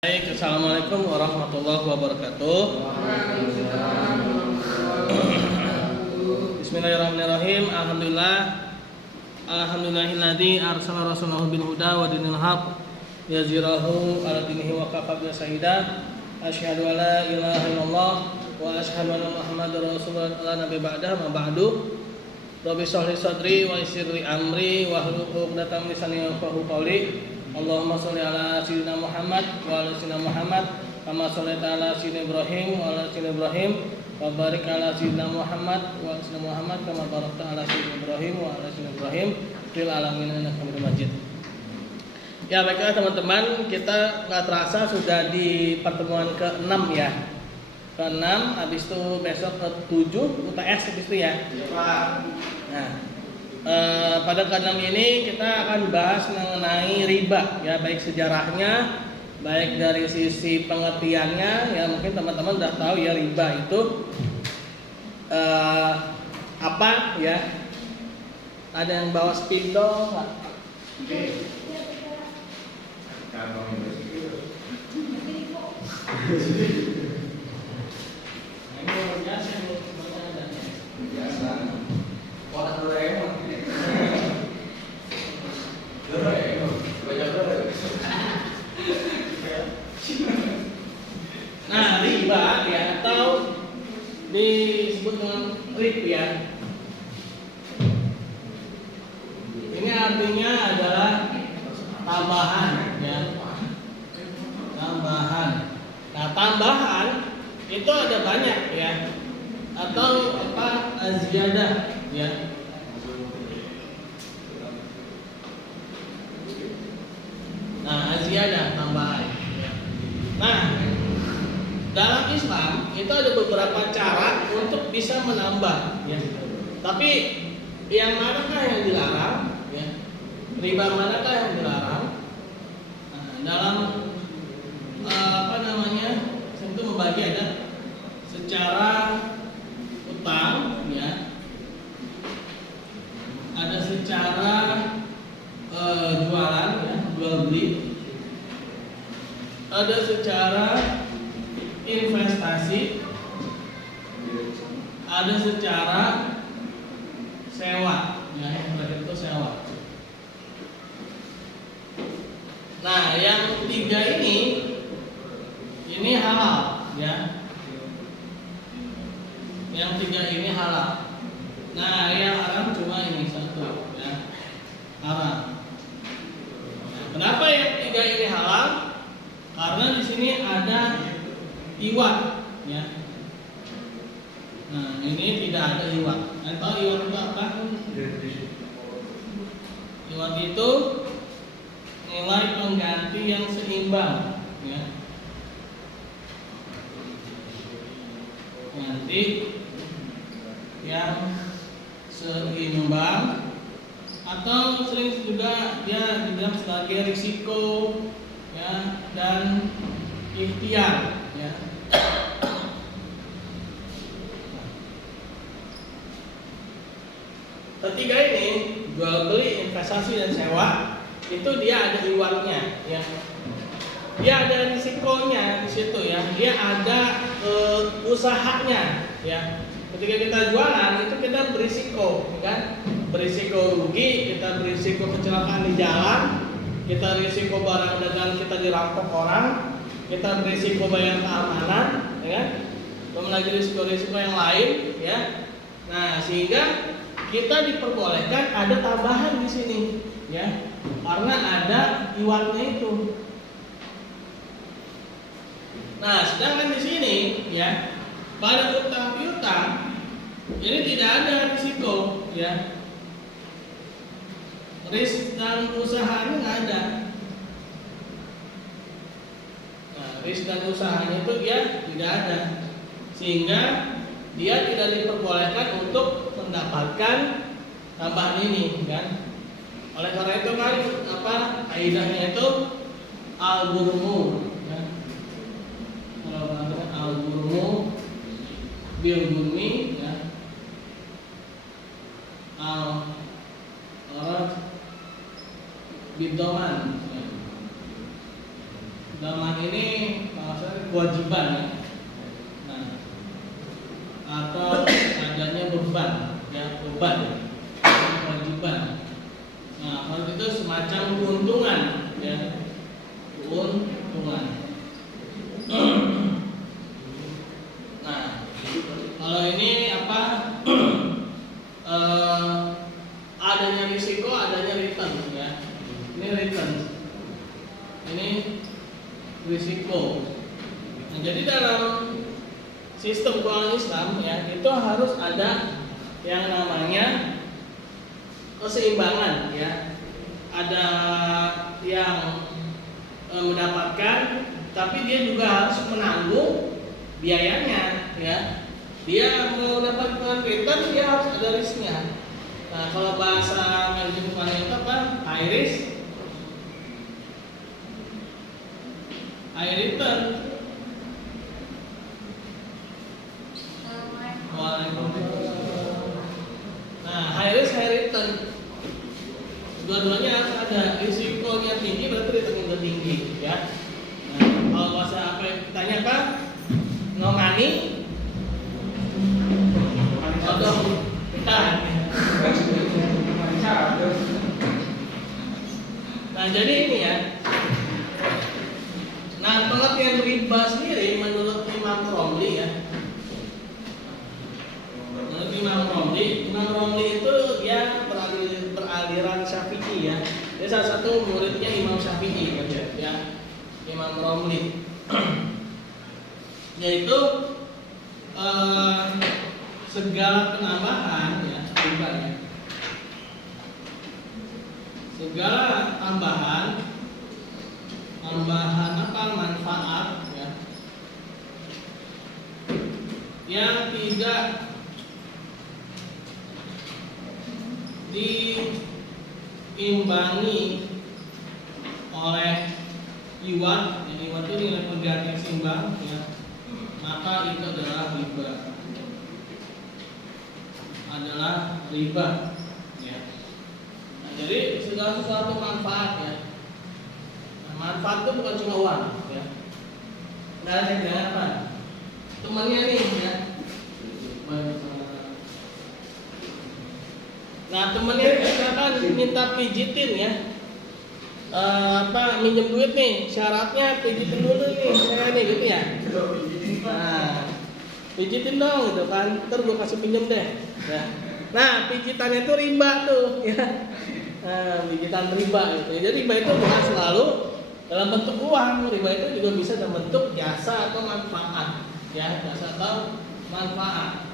Baik, assalamualaikum warahmatullahi wabarakatuh. Bismillahirrahmanirrahim. Alhamdulillahilladzi arsala rasulahu bil huda wa dinil haq yazirahu ala dinihi wa kafa bi syahida. Asyhadu an la ilaha illallah wa asyhadu anna muhammadar rasulullah la nabi ba'da ma ba'du. Rabbi shrah li sadri wa yassir li amri wa hlul 'uqdatam min lisani yafqahu qawli. Allahumma sholli ala sayyidina Muhammad wa ala sayyidina Muhammad kama shallaita ala sayyidina Ibrahim wa ala sayyidina Ibrahim wa barik ala sayyidina Muhammad wa ala sayyidina Muhammad kama barakta ala sayyidina Ibrahim wa ala sayyidina Ibrahim fil alamin innaka Hamidum Majid. Ya, baiklah teman-teman, kita nggak terasa sudah di pertemuan ke-6 ya. Ke-6, habis itu besok ke-7 UTS habis itu ya. Iya, Pak. Nah, pada ke-6 ini kita akan bahas mengenai riba ya, baik sejarahnya, baik dari sisi pengertiannya ya. Mungkin teman-teman sudah tahu ya riba itu apa ya. Ada yang bawa spidol nggak? Nah, riba ya, atau disebut dengan RIB ya. Ini artinya adalah tambahan ya. Tambahan. Nah, tambahan itu ada banyak ya. Atau apa, ziyadah ya. Nah, ziyadah tambahan ya. Nah, dalam Islam itu ada beberapa cara untuk bisa menambah ya. Tapi yang manakah yang dilarang ya? Riba manakah yang dilarang? Nah, dalam itu membagi ada secara utang ya. Ada secara jualan ya, jual beli. Ada secara investasi, ada secara sewa ya, itu sewa. Nah, yang tiga ini halal ya. Yang tiga ini halal. Nah, yang haram cuma ini satu ya, haram. Nah, kenapa yang tiga ini halal? Karena di sini ada iwat ya. Nah, ini tidak ada iwat. Atau iwat itu apa? Iwat itu nilai pengganti yang seimbang ya. Nanti yang seimbang, atau sering juga dia dibilang sebagai risiko ya, dan ikhtiar ya. Ketiga ini, jual beli, investasi dan sewa, itu dia ada iwatnya ya. Dia ada risikonya di situ ya. Dia ada usahanya ya. Ketika kita jualan itu kita berisiko kan? Berisiko rugi, kita berisiko kecelakaan di jalan, kita berisiko barang dagangan kita dirampok orang, kita berisiko bayar keamanan ya kan? Belum lagi risiko-risiko yang lain ya. Nah, sehingga kita diperbolehkan ada tambahan di sini ya. Karena ada iwatnya itu. Nah, sedangkan di sini ya, pada utang piutang ini tidak ada risiko ya. Risk dan usahanya nggak ada. Nah, risk dan usahanya itu dia tidak ada, sehingga dia tidak diperbolehkan untuk mendapatkan tambahan ini kan. Oleh karena itu kan apa kaidahnya itu al-ghurmu ya. Kalau mengatakan al-ghurmu bil ghurmi ya, al-gharad bidoman ya. Dalam hal ini maksudnya kewajiban ya. Nah, atau adanya beban ya, beban kewajiban. Nah, kalau itu semacam keuntungan ya, keuntungan. Nah, kalau ini apa? Adanya risiko, adanya return ya. Ini return, ini risiko. Nah, jadi dalam sistem keuangan Islam ya, itu harus ada yang namanya keseimbangan ya. Ada yang mendapatkan, tapi dia juga harus menanggung biayanya ya. Dia mau mendapatkan return, dia harus ada risknya. Nah, kalau bahasa manajemen keuangan itu apa? High risk, high return. Nah, high risk, high return. Dua-duanya harus ada. Risikonya tinggi berarti returnnya tinggi ya. Nah, kalau bahasa apa yang ditanya apa? No money, atau bukan. Nah, jadi ini ya. Nah, pengertian riba sendiri menurut Imam Romli ya. Menurut Imam Romli itu dia beraliran Syafi'i ya. Dia salah satu muridnya Imam Syafi'i ya. Imam Romli. Yaitu segala penambahan ya, riba ya. Segala tambahan apa manfaat ya, yang tidak diimbangi oleh iwat, yang iwat itu nilai pengganti seimbang ya, maka itu adalah riba. Adalah riba ya. Nah, jadi segala sesuatu manfaat ya. Nah, manfaat itu bukan cuma uang ya. Nah, saya bilang apa? Temannya nih ya. Nah, temennya misalkan minta pijitin ya. Minjem duit nih, syaratnya pijitin dulu nih, saya nih gitu ya. Nah, pijitin dong gitu kan, ntar gue kasih pinjem deh. Nah, pijitannya itu riba tuh ya. Nah, pijitan riba gitu. Jadi riba itu bukan selalu dalam bentuk uang, riba itu juga bisa dalam bentuk jasa atau manfaat ya, jasa atau manfaat.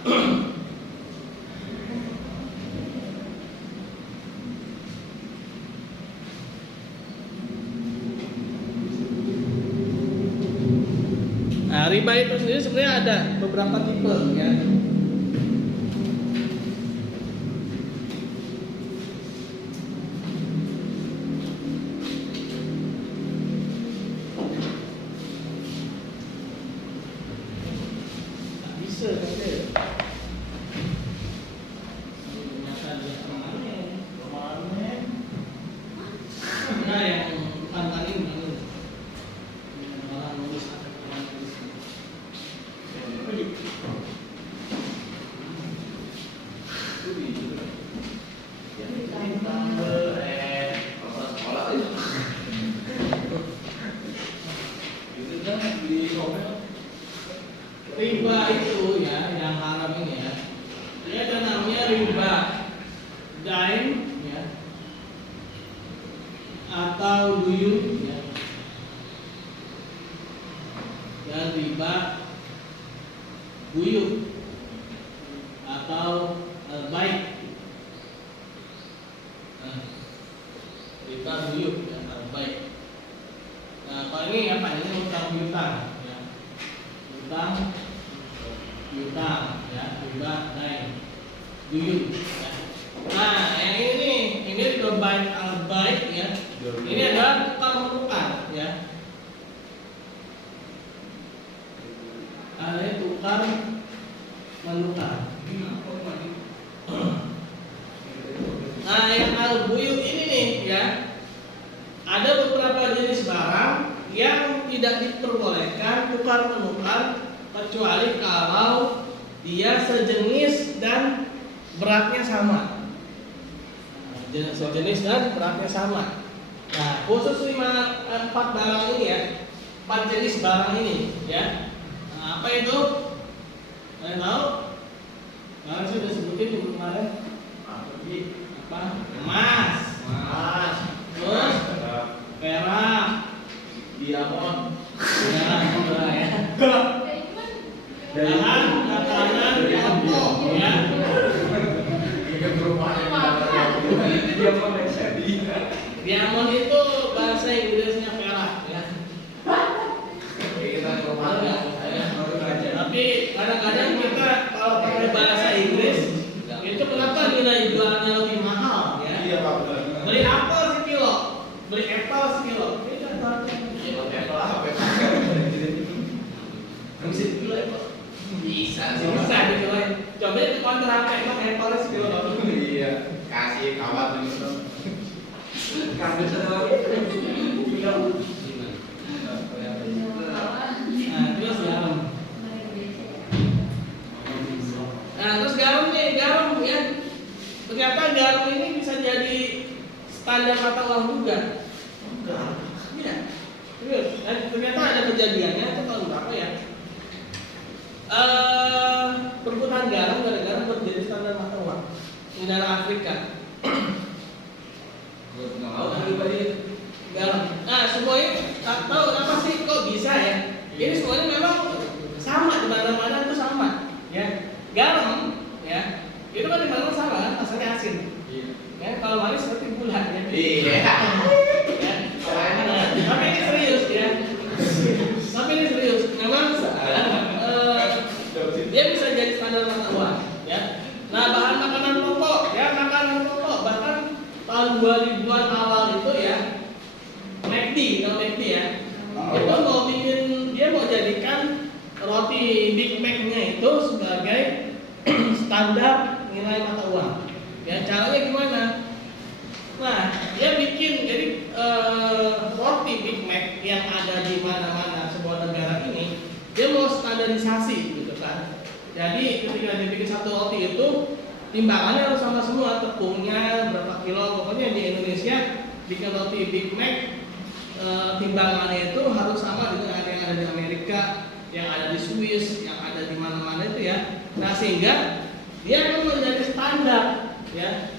Nah, riba itu sendiri sebenarnya ada beberapa tipe ya. Riba itu ya, yang haram ini ya, dia ada namanya riba dain ya, atau duyun ya, dan riba buyut atau baik. Nah, riba buyut ya, baik. Nah, kalau ini apa? Ini utang piutang ya, utang piutang ya, riba dain, duyun ya. Nah, yang ini riba baik al baik ya. Ini adalah tukar menukar ya. Ada tukar menukar. Nah, yang al-buyut ini nih ya, ada beberapa jenis barang yang tidak tidak diperbolehkan tukar menukar kecuali kalau dia sejenis dan beratnya sama. Sejenis dan beratnya sama. Nah, khusus 4 barang ini ya, 4 jenis barang ini ya. Nah, apa itu? Kalian tahu? Nah, saya sudah sebutin minggu kemarin. Apa? Emas. Terus perak, diamond. Ya. Bahan makanan pokok ya. Diamond itu bahasa Inggrisnya perak ya. Tapi kadang-kadang kita kalau pakai bahasa Inggris itu kenapa nilai jualnya lebih mahal ya? Iya Pak. Beli apel sekilo, beli apel sekilo. Bisa dikiloin. Coba itu konter HP emang apel sekilo. Iya. Kasih kawat dulu. Kambing satu kilo. Nah, terus garam. Nah, terus garam nih, garam ya. Ternyata garam ini bisa jadi standar mata uang juga. Iya. Terus, ternyata ada kejadiannya itu tahun berapa ya? Perputaran garam gara-gara menjadi standar mata uang di negara Afrika. Garam. Nah, semuanya tahu apa sih kok bisa ya? Ini semuanya memang sama di mana-mana itu sama, ya. Garam, ya. Itu kan di mana sama kan, rasanya asin. Iya. Ya, kalau manis seperti gula ya. Iya. Ya. Tapi ini serius ya. Tapi ini serius. Memang dia bisa jadi standar mata uang, ya. Nah, bahan makanan pokok, ya makanan pokok bahkan tahun 2000-an awal itu ya. McD, kalau McD ya. Itu mau bikin, dia mau jadikan roti Big Mac-nya itu sebagai standar nilai mata uang. Ya, caranya gimana? Nah, dia bikin jadi roti Big Mac yang ada di mana-mana sebuah negara ini, dia mau standarisasi gitu kan. Jadi ketika dia bikin satu roti itu timbangannya harus sama semua, tepungnya berapa kilo, pokoknya di Indonesia bikin roti Big Mac timbangannya itu harus sama dengan yang ada di Amerika, yang ada di Swiss, yang ada di mana-mana itu ya. Nah, sehingga dia akan menjadi standar ya.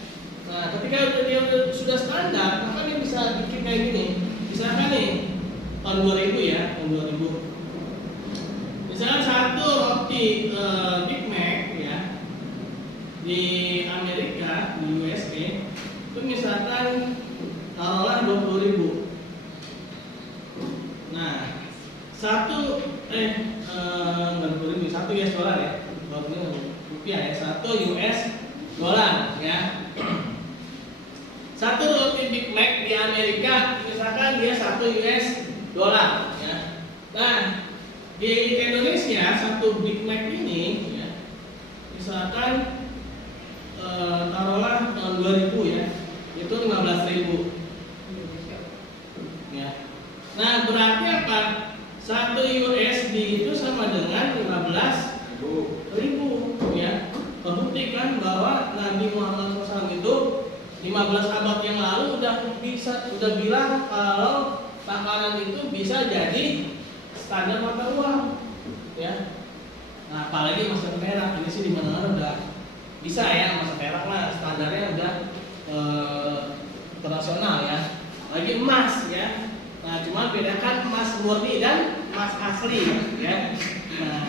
Nah, ketika dia sudah standar, maka dia bisa bikin kayak gini. Misalkan nih tahun 2000 ya, tahun 2000. Misalkan satu roti Big Mac ya di Amerika, di USA itu misalkan taruhlah 20.000. Nah, satu satu US dollar ya, rupiah ya, satu US dollar ya. Satu roti Big Mac di Amerika misalkan dia 1 US dollar ya. Nah, di Indonesia satu Big Mac ini ya, misalkan taruhlah tahun 2000 ya, itu 15.000 ya. Nah, berarti apa? 1 USD itu sama dengan 15.000 ya. Membuktikan bahwa Nabi Muhammad SAW itu 15 abad yang lalu udah bilang kalau makanan itu bisa jadi standar mata uang ya. Nah, apalagi emas dan perak ini sih di mana-mana udah bisa ya, emas dan perak lah standarnya udah internasional ya. Lagi emas ya. Nah, cuma bedakan emas murni dan emas asli ya. Nah,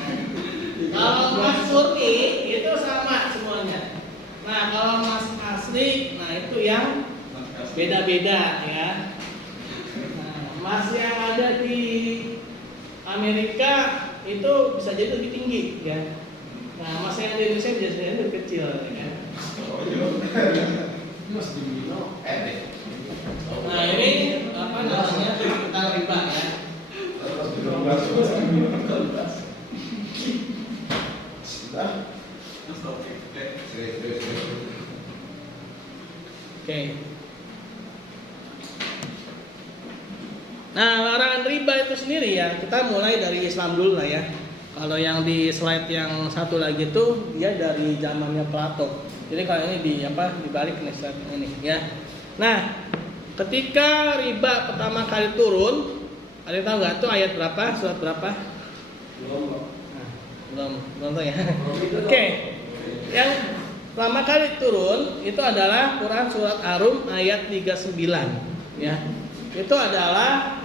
kalau emas murni itu sama semuanya. Nah, kalau emas asli, nah itu yang beda-beda ya. Nah, emas yang ada di Amerika itu bisa jadi lebih tinggi ya. Nah, emas yang ada di Indonesia biasanya lebih kecil ya kan. Nah, ini apa namanya tentang riba ya. Oke. Nah, larangan riba itu sendiri ya, kita mulai dari Islam dulu lah ya. Kalau yang di slide yang satu lagi tuh dia dari zamannya Plato. Jadi kalau ini dibalik nih slide ini ya. Nah, ketika riba pertama kali turun, ada yang tahu nggak tuh ayat berapa, surat berapa? Belum tahu ya. Oke. Yang pertama kali turun itu adalah Quran surat Ar-Rum ayat 39 ya. Itu adalah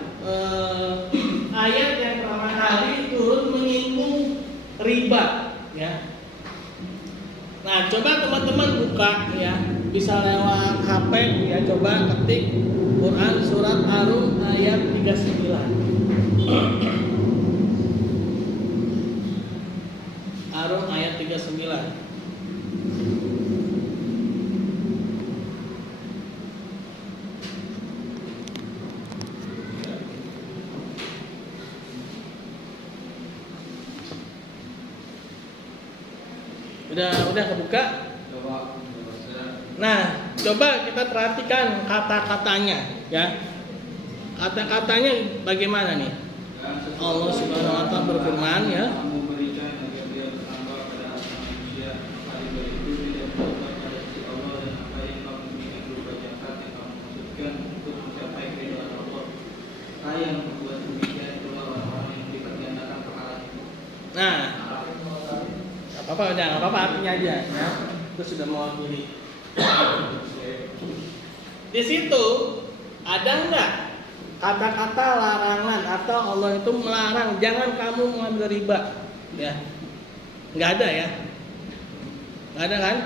ayat yang pertama kali turun menyinggung riba ya. Nah, coba teman-teman buka ya, bisa lewat HP ya, coba ketik Quran surat Ar-Rum ayat 39. Ar-Rum ayat 39. Udah kebuka? Nah, coba kita perhatikan kata-katanya ya. Kata-katanya bagaimana nih? Allah Subhanahu wa taala berfirman ya. Nah, apa-apa artinya aja ya. Itu sudah mewakili. Di situ ada enggak kata-kata larangan atau Allah itu melarang jangan kamu mengambil riba ya? Enggak ada ya. Enggak ada kan?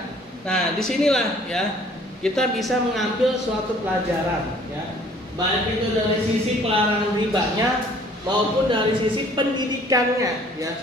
Nah, disinilah ya kita bisa mengambil suatu pelajaran ya. Baik itu dari sisi pelarangan ribanya maupun dari sisi pendidikannya ya.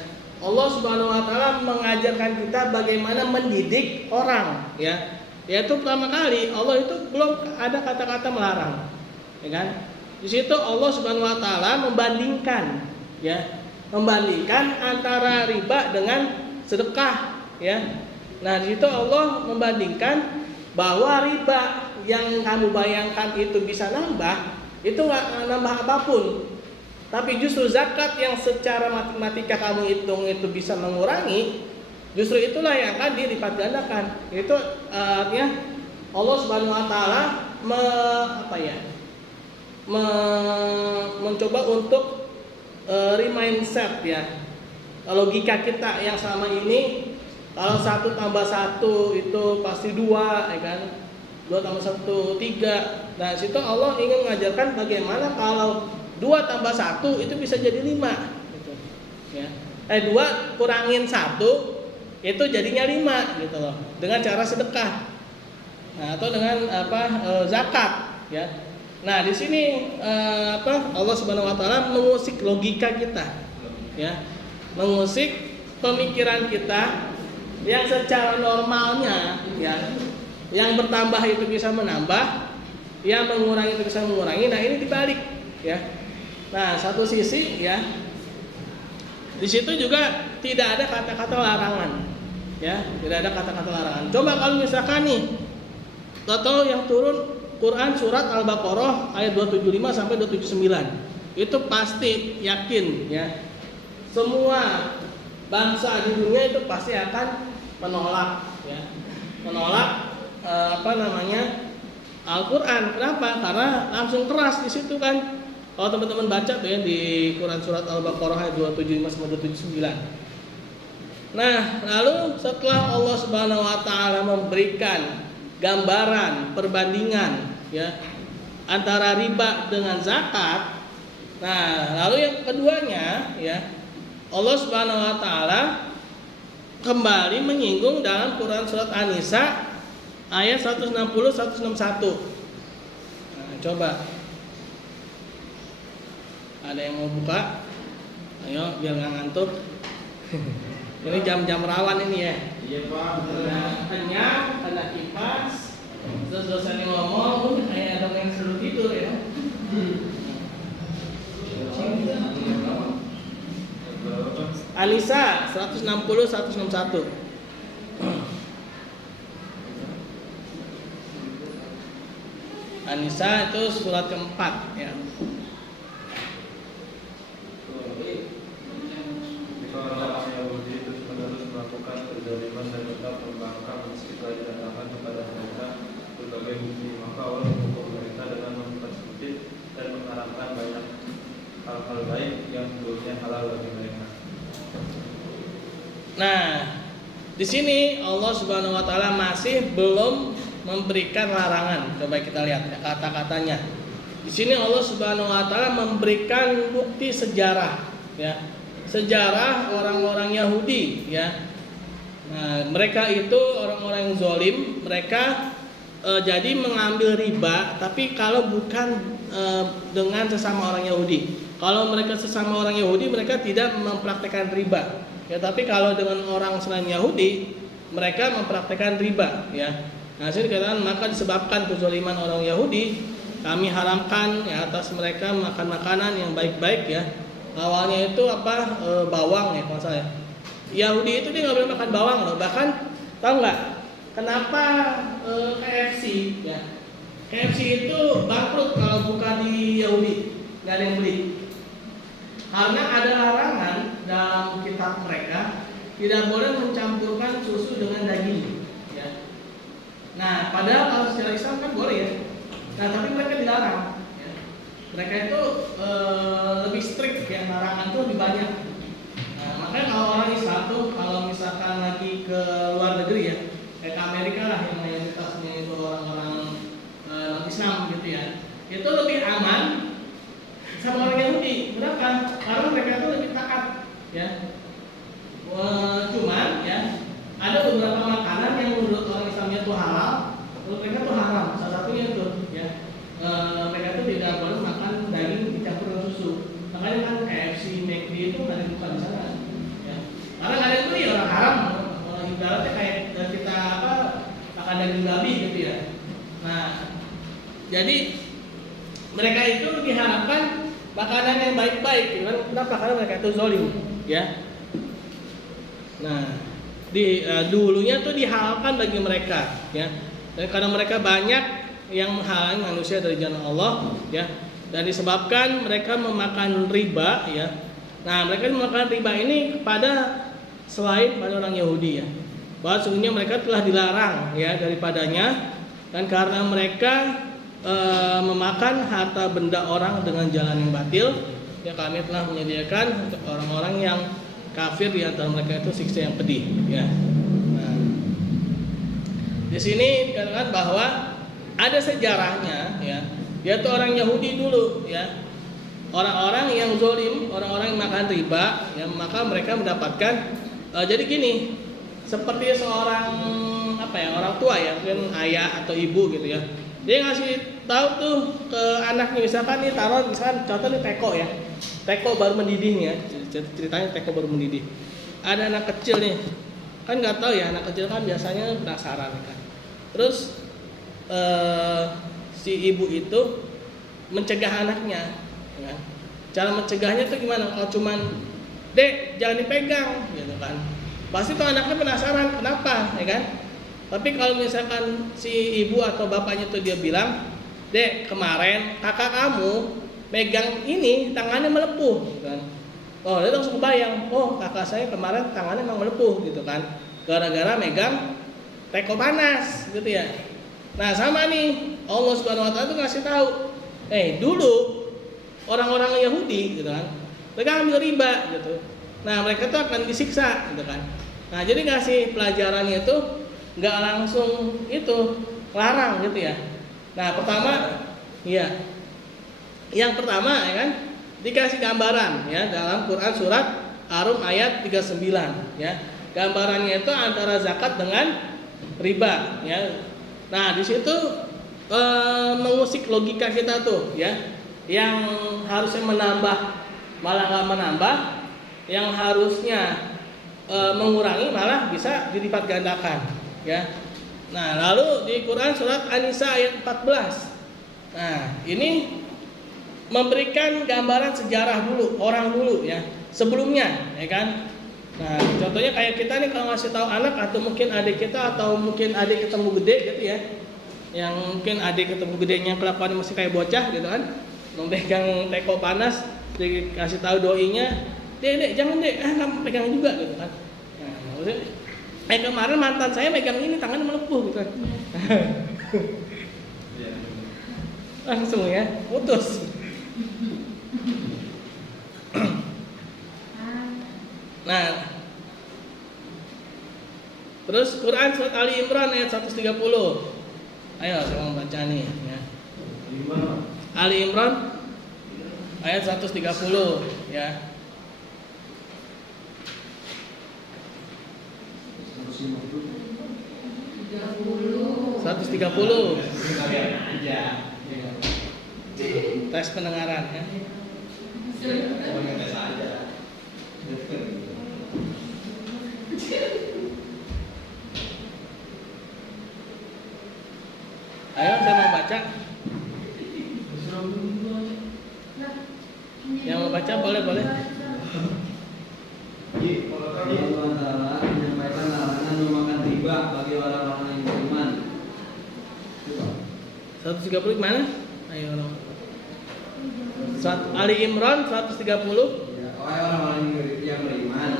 Allah Subhanahu wa taala mengajarkan kita bagaimana mendidik orang ya. Yaitu pertama kali Allah itu belum ada kata-kata melarang. Ya kan? Di situ Allah Subhanahu wa taala membandingkan ya. Membandingkan antara riba dengan sedekah ya. Nah, di situ Allah membandingkan bahwa riba yang kamu bayangkan itu bisa nambah, itu nggak nambah apapun. Tapi justru zakat yang secara matematika kamu hitung itu bisa mengurangi, justru itulah yang akan dilipat gandakan. Itu artinya Allah Subhanahu wa taala mencoba untuk mindset ya. Logika kita yang selama ini kalau 1 tambah 1 itu pasti 2 ya kan. 2 tambah 1 3. Nah, situ Allah ingin mengajarkan bagaimana kalau 2 tambah 1 itu bisa jadi 5 gitu. Ya. 2 kurangin 1 itu jadinya 5 gitu loh. Dengan cara sedekah. Nah, atau dengan zakat ya. Nah, di sini Allah Subhanahu wa taala mengusik logika kita. Ya. Mengusik pemikiran kita yang secara normalnya ya, yang bertambah itu bisa menambah, yang mengurangi itu bisa mengurangi. Nah, ini dibalik ya. Nah, satu sisi ya, di situ juga tidak ada kata-kata larangan, ya, tidak ada kata-kata larangan. Coba kalau misalkan nih, total yang turun Quran surat Al-Baqarah ayat 275 sampai 279, itu pasti yakin, ya, semua bangsa di dunia itu pasti akan menolak, ya, menolak Al-Quran. Kenapa? Karena langsung keras di situ kan. Kalau teman-teman baca tuh ya di Quran surat Al-Baqarah ayat 275 sampai 279. Nah, lalu setelah Allah Subhanahu wa taala memberikan gambaran perbandingan ya antara riba dengan zakat. Nah, lalu yang keduanya ya, Allah Subhanahu wa taala kembali menyinggung dalam Quran surat An-Nisa ayat 160 161. Nah, coba ada yang mau buka? Ayo biar nggak ngantuk. Ini jam-jam rawan ini ya. Iya Pak. Kenyang, kena kipas, terus dosennya ngomong, kayak ada yang suruh tidur ya. An-Nisa 160 161. An-Nisa itu surat keempat ya. yang sebelumnya halal bagi mereka. Nah, di sini Allah Subhanahu wa taala masih belum memberikan larangan. Coba kita lihat ya, kata-katanya. Di sini Allah Subhanahu wa taala memberikan bukti sejarah ya. Sejarah orang-orang Yahudi ya. Nah, mereka itu orang-orang yang zalim, mereka jadi mengambil riba, tapi kalau bukan dengan sesama orang Yahudi. Kalau mereka sesama orang Yahudi, mereka tidak mempraktekkan riba. Ya, tapi kalau dengan orang selain Yahudi, mereka mempraktekkan riba. Ya, nah, sini dikatakan maka disebabkan kezaliman orang Yahudi, kami haramkan ya atas mereka makan makanan yang baik-baik ya. Awalnya itu apa bawang ya kalau saya. Yahudi itu dia nggak boleh makan bawang loh. Bahkan tahu nggak kenapa KFC ya? KFC itu bangkrut kalau buka di Yahudi, nggak ada yang beli. Karena ada larangan dalam kitab mereka tidak boleh mencampurkan susu dengan daging. Ya. Nah, padahal kalau secara Islam kan boleh ya. Nah, tapi mereka dilarang. Ya. Mereka itu lebih strict ya, larangan itu lebih banyak. Nah, makanya kalau orang Islam tuh kalau misalkan lagi ke luar negeri ya, kayak ke Amerika lah yang mayoritasnya itu orang-orang Islam gitu ya, itu lebih aman sama orang Yahudi. Kenapa? Karena mereka itu lebih taat ya. Cuman ya ada beberapa makanan yang menurut orang Islamnya itu halal, menurut mereka itu haram. Salah satunya itu ya mereka itu tidak boleh makan daging dicampur dengan susu. Makanya kan KFC, McD itu nggak dibuka di sana ya. Karena nggak ada itu ya orang haram. Ibaratnya kayak kita makan daging babi gitu ya. Nah, jadi mereka itu diharapkan makanan yang baik-baik. Kenapa? Karena mereka itu zalim, ya. Nah, dulunya tuh dihalalkan bagi mereka, ya. Dan karena mereka banyak yang menghalangi manusia dari jalan Allah, ya. Dan disebabkan mereka memakan riba, ya. Nah, mereka memakan riba ini kepada selain pada orang Yahudi, ya. Bahwa sesungguhnya mereka telah dilarang, ya, daripadanya. Dan karena mereka memakan harta benda orang dengan jalan yang batil, ya kami telah menyediakan untuk orang-orang yang kafir di antara mereka itu siksa yang pedih. Ya. Nah, di sini dikatakan bahwa ada sejarahnya, ya. Dia itu orang Yahudi dulu, ya. Orang-orang yang zalim, orang-orang yang makan riba, ya, maka mereka mendapatkan jadi gini, seperti seorang orang tua ya, mungkin ayah atau ibu gitu ya. Dia ngasih tahu tuh ke anaknya, misalkan nih taruh misalkan contoh nih teko ya. Teko baru mendidih nih ya. Ceritanya teko baru mendidih. Ada anak kecil nih. Kan nggak tahu ya, anak kecil kan biasanya penasaran kan. Terus si ibu itu mencegah anaknya ya. Cara mencegahnya tuh gimana? Kalau cuman "Dek, jangan dipegang" gitu kan. Pasti tuh anaknya penasaran, kenapa ya kan? Tapi kalau misalkan si ibu atau bapaknya tuh dia bilang, "Dek, kemarin kakak kamu megang ini tangannya melepuh," gitu kan. Oh, dia langsung kebayang, oh kakak saya kemarin tangannya memang melepuh gitu kan, gara-gara megang teko panas gitu ya. Nah sama nih Allah Subhanahu Wa Taala tuh ngasih tahu, dulu orang-orang Yahudi gitu kan, mereka ambil riba gitu. Nah mereka tuh akan disiksa gitu kan. Nah jadi ngasih pelajarannya itu nggak langsung itu larang gitu ya. Nah pertama, iya, yang pertama ya kan dikasih gambaran ya dalam Quran surat Ar-Rum ayat 39 ya. Gambarannya itu antara zakat dengan riba ya. Nah di situ mengusik logika kita tuh ya, yang harusnya menambah malah nggak menambah, yang harusnya mengurangi malah bisa dilipat gandakan. Ya. Nah, lalu di Quran surat An-Nisa ayat 14. Nah, ini memberikan gambaran sejarah dulu, orang dulu ya, sebelumnya, ya kan? Nah, contohnya kayak kita nih kalau ngasih tahu anak atau mungkin adik kita atau mungkin adik ketemu gede gitu ya. Yang mungkin adik ketemu gedenya kelakuannya masih kayak bocah gitu kan. Memegang teko panas, dikasih tahu doinya, "Dek, jangan dek, kamu pegang juga" gitu kan. Nah, maksudnya kemarin mantan saya megang ini tangannya melepuh gitu kan. Langsung ya putus. Nah, terus Quran surat Ali Imran ayat 130. Ayo saya mau baca nih ya. Ali Imran ayat 130 ya. 130. Tes pendengaran ya. Ayo saya mau baca. Yang mau baca boleh. Allah Ta'ala menyampaikan larangan memakan riba bagi orang-orang yang beriman. 130 mana? Ayo orang. Ali Imran 130. Ya, wahai orang-orang yang beriman,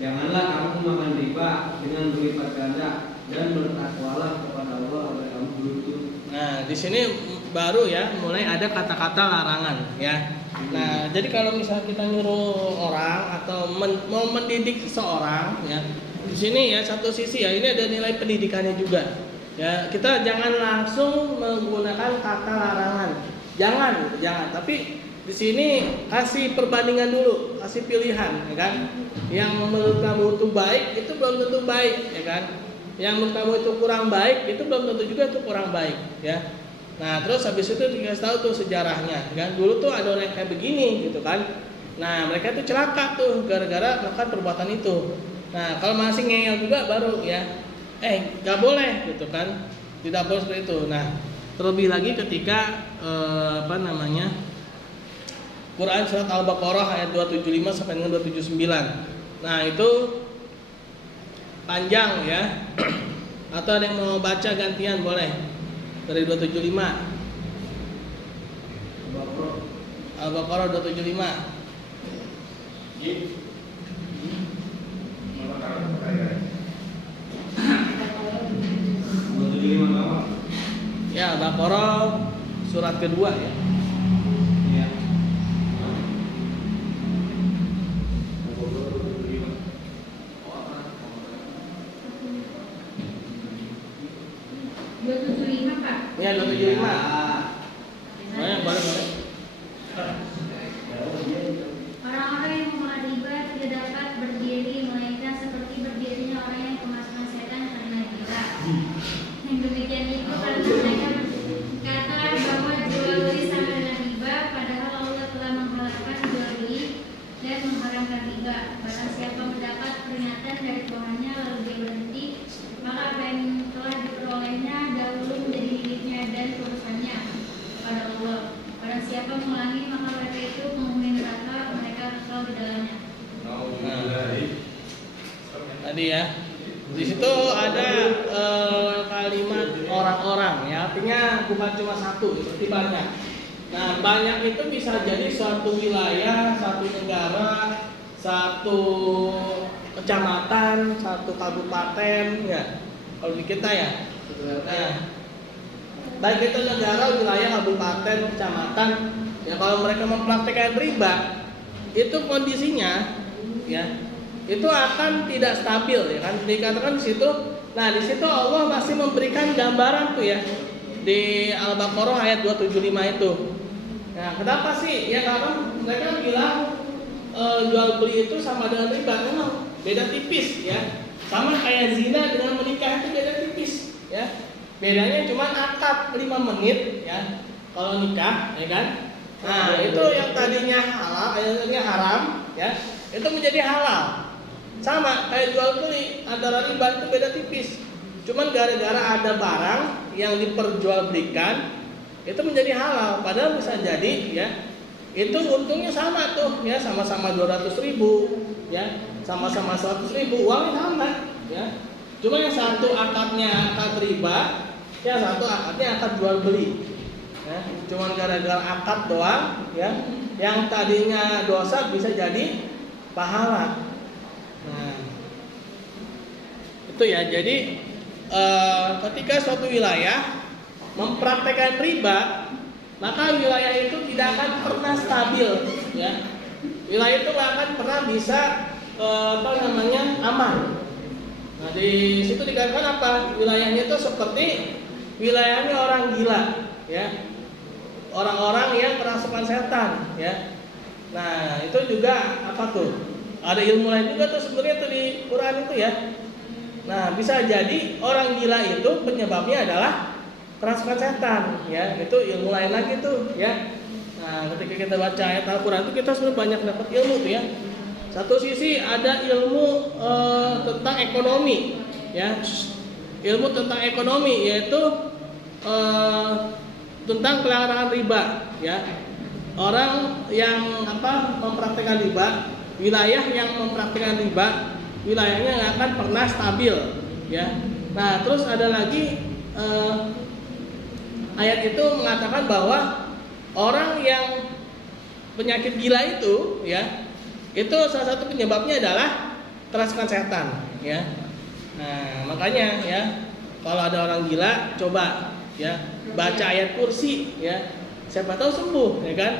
janganlah kamu makan riba dengan berlipat ganda dan bertakwalah kepada Allah agar kamu beruntung. Nah, di sini baru ya mulai ada kata-kata larangan ya. Nah, jadi kalau misalnya kita nyuruh orang atau mau mendidik seseorang ya, di sini ya satu sisi ya ini ada nilai pendidikannya juga. Ya, kita jangan langsung menggunakan kata larangan. Jangan. Tapi di sini kasih perbandingan dulu, kasih pilihan ya kan. Yang menurut kamu itu baik, itu belum tentu baik ya kan. Yang menurut kamu itu kurang baik, itu belum tentu juga itu kurang baik ya. Nah, terus habis itu dikasih tahu tuh sejarahnya kan. Dulu tuh ada orang kayak begini gitu kan. Nah, mereka tuh celaka tuh gara-gara melakukan perbuatan itu. Nah, kalau masih ngeyel juga baru ya. Gak boleh gitu kan. Tidak boleh seperti itu. Nah, terlebih lagi ketika Quran surat Al-Baqarah ayat 275 sampai dengan 279. Nah, itu panjang ya. Atau ada yang mau baca gantian boleh. Dari 275 Al-Baqarah 275. Ya, Al-Baqarah surat kedua ya. Ya. Ya, 275. Boleh. Orang-orang yang memakan riba tidak dapat berdiri melainkan seperti berdirinya orang yang kemasukan setan karena gila. Yang demikian itu karena mereka berkata bahwa jual beli sama dengan riba, padahal Allah telah menghalalkan jual beli dan mengharamkan riba. Barang siapa mendapat peringatan dari Tuhannya lalu dia berhenti, maka apa yang telah diperolehnya dahulu menjadi miliknya dan urusannya kepada Allah. Barang siapa mengulangi maka mereka itu penghuni neraka, mereka kekal di dalamnya. Tadi ya. Di situ ada kalimat orang-orang ya, artinya bukan cuma satu, seperti banyak. Nah, banyak itu bisa jadi suatu wilayah, satu negara, satu kecamatan, satu kabupaten ya. Kalau di kita ya. Nah, baik itu negara, wilayah, kabupaten, kecamatan, ya kalau mereka mempraktikkan riba, itu kondisinya ya itu akan tidak stabil ya kan. Dikatakan di situ. Nah, di situ Allah masih memberikan gambaran tuh ya di Al-Baqarah ayat 275 itu. Nah, kenapa sih? Ya karena mereka bilang jual beli itu sama dengan riba. Memang beda tipis ya. Sama kayak zina dengan menikah itu beda tipis ya. Bedanya cuma akad 5 menit ya kalau nikah ya kan. Nah, itu yang tadinya halal, akhirnya haram ya, itu menjadi halal. Sama kayak jual beli, antara riba itu beda tipis. Cuman gara-gara ada barang yang diperjualbelikan itu menjadi halal, padahal bisa jadi ya itu untungnya sama tuh ya, sama-sama 200.000 ya, sama-sama 100.000, uangnya sama ya. Cuma yang satu akadnya akad riba, yang satu akadnya akad jual beli ya. Cuman gara-gara akad doang ya, yang tadinya dosa bisa jadi pahala. Nah, itu ya. Jadi ketika suatu wilayah mempraktekkan riba, maka wilayah itu tidak akan pernah stabil ya. Wilayah itu tidak akan pernah bisa aman. Nah di situ dikatakan apa? Wilayahnya itu seperti wilayahnya orang gila, ya, orang-orang yang kerasukan setan, ya. Nah itu juga apa tuh? Ada ilmu lain juga tuh sebenarnya tuh di Quran itu ya. Nah bisa jadi orang gila itu penyebabnya adalah kerasukan setan, ya. Itu ilmu lain lagi tuh, ya. Nah ketika kita baca ayat Al-Quran itu kita sebenarnya banyak dapat ilmu tuh ya. Satu sisi ada ilmu tentang ekonomi, ya, ilmu tentang ekonomi yaitu tentang pelarangan riba, ya. Orang yang mempraktikkan riba, wilayah yang mempraktikkan riba, wilayahnya nggak akan pernah stabil, ya. Nah terus ada lagi ayat itu mengatakan bahwa orang yang penyakit gila itu, ya, itu salah satu penyebabnya adalah kerasukan setan, ya. Nah makanya ya kalau ada orang gila coba ya baca ayat kursi, ya, siapa tahu sembuh, ya kan.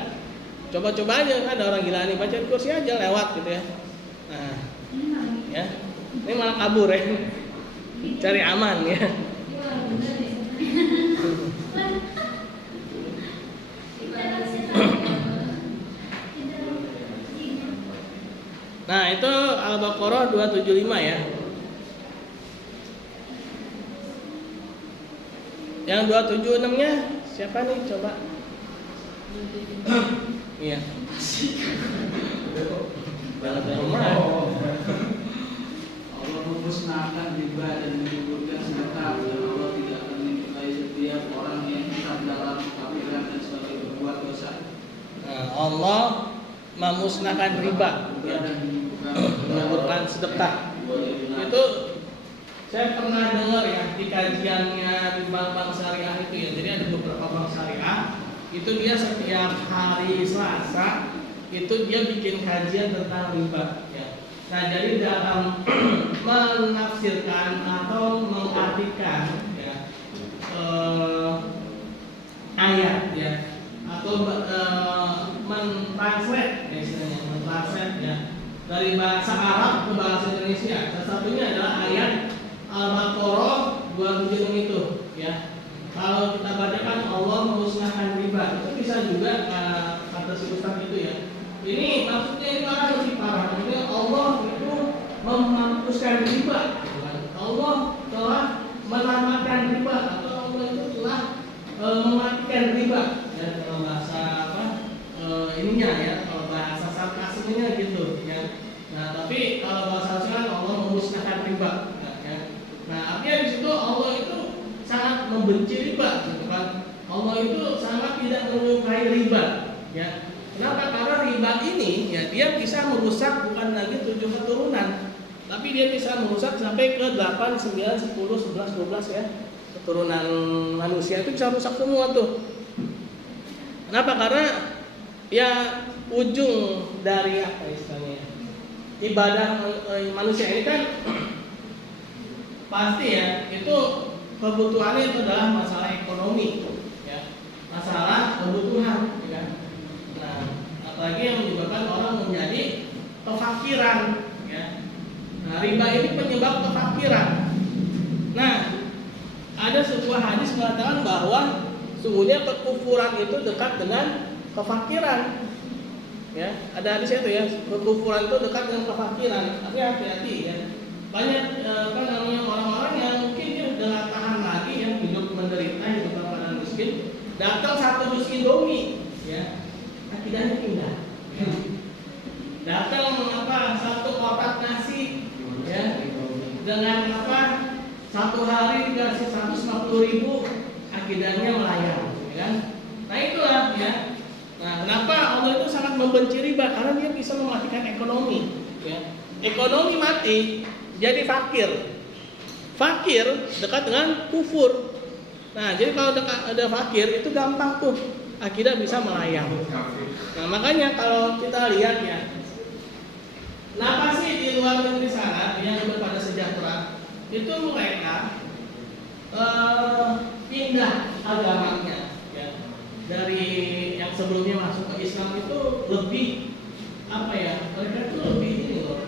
Coba-coba aja kan ada orang gila nih baca ayat kursi aja lewat gitu ya. Nah ya ini malah kabur ya, cari aman ya. Nah itu Al-Baqarah 275 ya. Yang 276-nya siapa nih coba? Iya. Allah memusnahkan riba dan menyebutkan sedekah dan Allah tidak akan menyukai setiap orang yang tetap dalam kekafiran dan sebagai berbuat dosa. Allah memusnahkan riba, ya, menyebutkan sedekah. Itu saya pernah dengar ya di kajiannya di bank-bank syariah itu ya. Jadi ada beberapa bank syariah itu dia setiap hari Selasa itu dia bikin kajian tentang riba, ya. Nah jadi dalam menafsirkan atau mengartikan ya, ayat ya atau mentranslate istilahnya, mentranslate ya dari bahasa Arab ke bahasa Indonesia. Salah satunya adalah ayat Al-Baqarah 276 itu, ya. Kalau kita bacakan Allah memusnahkan riba, itu bisa juga kata si Ustaz itu ya. Ini maksudnya itu akan lebih parah. Maksudnya Allah itu menghapuskan riba, Allah telah menamatkan riba atau Allah itu telah mematikan riba. Ya, kalau bahasa ininya ya, kalau bahasa sarkasmenya gitu ya. Nah tapi kalau bahasa aslinya Allah memusnahkan riba. Nah, artinya di situ Allah itu sangat membenci riba, gitu kan? Allah itu sangat tidak menyukai riba, ya. Kenapa? Karena riba ini, ya, dia bisa merusak bukan lagi 7 keturunan, tapi dia bisa merusak sampai ke 8, 9, 10, 11, 12 ya. Keturunan manusia itu bisa rusak semua tuh. Kenapa? Karena ya ujung dari apa istilahnya? Ibadah manusia ini kan pasti ya itu kebutuhannya itu adalah masalah ekonomi, ya, masalah kebutuhan, ya. Nah, apalagi yang menyebabkan orang menjadi kefakiran, ya. Nah, riba ini penyebab kefakiran. Nah, ada sebuah hadis mengatakan bahwa sungguhnya kekufuran itu dekat dengan kefakiran, ya. Ada hadis itu ya, kekufuran itu dekat dengan kefakiran. Artinya hati-hati ya. Banyak orang-orang yang mungkin dia udah gak tahan lagi ya hidup menderita, hidup dalam keadaan miskin, datang 1 dus Indomie, ya, akidahnya pindah. Datang 1 kotak nasi, ya, dengan 1 hari dikasih 150.000, akidahnya melayang, ya kan? Nah itulah ya. Nah kenapa Allah itu sangat membenci riba? Karena dia bisa mematikan ekonomi, ya. Ekonomi mati jadi fakir. Fakir dekat dengan kufur. Nah, jadi kalau ada fakir itu gampang tuh akidah bisa melayang. Nah, makanya kalau kita lihat ya, kenapa sih di luar negeri sana yang pada sejahtera itu mereka pindah agamanya, ya, dari yang sebelumnya masuk ke Islam itu lebih apa ya? Mereka itu lebih ini loh.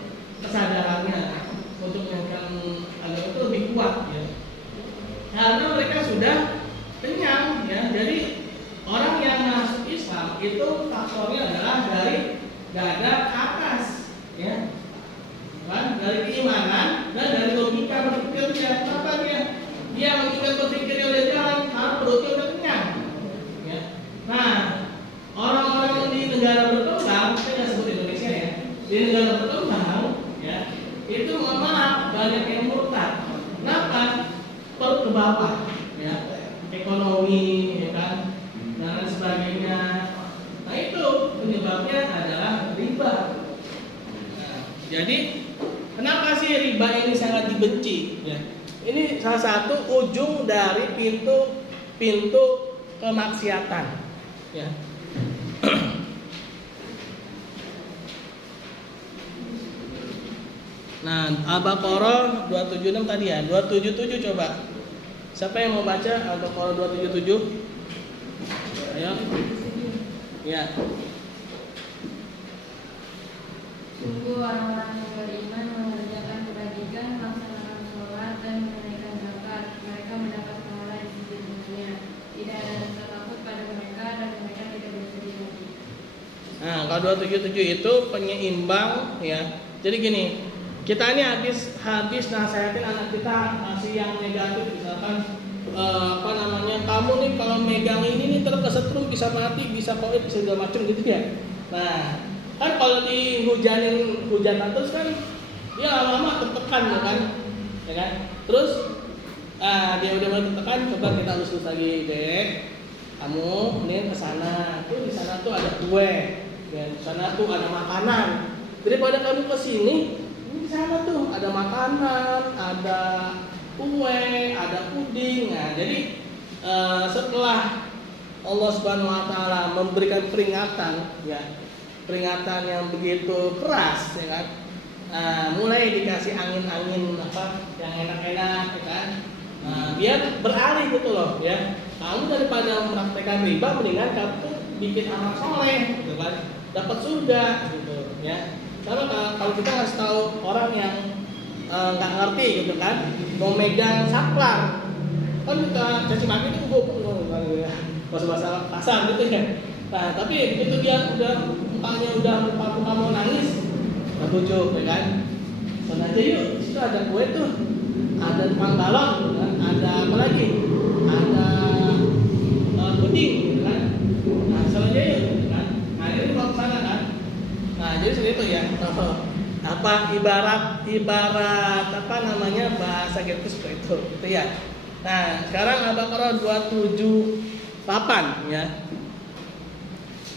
berkembang, ya, itu mohon maaf banyak yang murtad. Kenapa? Perut ke bawah, ya, ekonomi, ya kan, dan lain sebagainya. Nah itu penyebabnya adalah riba. Nah, jadi kenapa sih riba ini sangat dibenci? Ya. Ini salah satu ujung dari pintu kemaksiatan. Ya. Nah, Al-Baqarah 276 tadi ya, 277 coba. Siapa yang mau baca Al-Baqarah 277? Ayo. Ya. Sungguh orang-orang yang beriman mengerjakan kebajikan, melaksanakan sholat dan menunaikan zakat. Mereka mendapat pahala di sisi dunia. Tidak ada rasa takut pada mereka dan mereka tidak bersedih hati. Nah, kalau 277 itu penyeimbang ya. Jadi gini, kita ini habis nasihatin anak kita masih yang negatif, misalkan kamu nih kalau megang ini nih terkesetrum bisa mati, bisa covid, bisa segala macam gitu ya. Nah, kan kalau dihujanin hujatan terus kan dia lama-lama tertekan ya kan. Terus dia udah mulai tertekan, coba kita lurus lagi deh. Kamu nih ke sana, tuh di sana tuh ada kue, ya di sana tuh ada makanan. Daripada kamu ke sini, di sana tuh ada makanan, ada kue, ada puding. Nah, jadi setelah Allah Subhanahu wa taala memberikan peringatan ya, peringatan yang begitu keras ya kan. Mulai dikasih angin-angin apa yang enak-enak ya kan. Biar beralih gitu loh ya. Kamu daripada mempraktekkan riba mendingan kamu tuh bikin amal soleh gitu kan. Dapat surga gitu ya. Karena kalau kita ngasih tahu orang yang nggak ngerti gitu kan, mau megang saklar, kan kita caci maki itu bahasa kasar gitu ya. Nah tapi begitu dia mukanya udah muka mau nangis, kita bujuk ya kan. Sana aja yuk, situ ada kue tuh, ada tukang balon, gitu kan? Ada apa lagi? Ada puding, gitu kan? Nah sana aja yuk, gitu kan? Nah ini dibawa ke sana kan. Nah jadi seperti itu ya. Ibarat apa namanya bahasa gitu seperti itu, gitu ya. Nah sekarang Al-Baqarah 278 ya.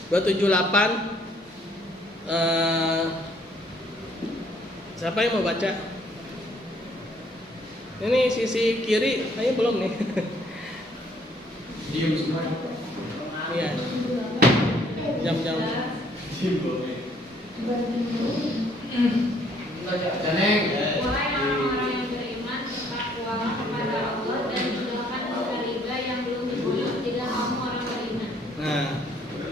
278 siapa yang mau baca? Ini sisi kiri, ini belum nih. Diam semua. Iya. Jam-jam. Janeng. Wahai orang-orang yang beriman, bertakwalah kepada Allah dan jauhkan dosa riba yang belum diboleh jika kamu orang beriman.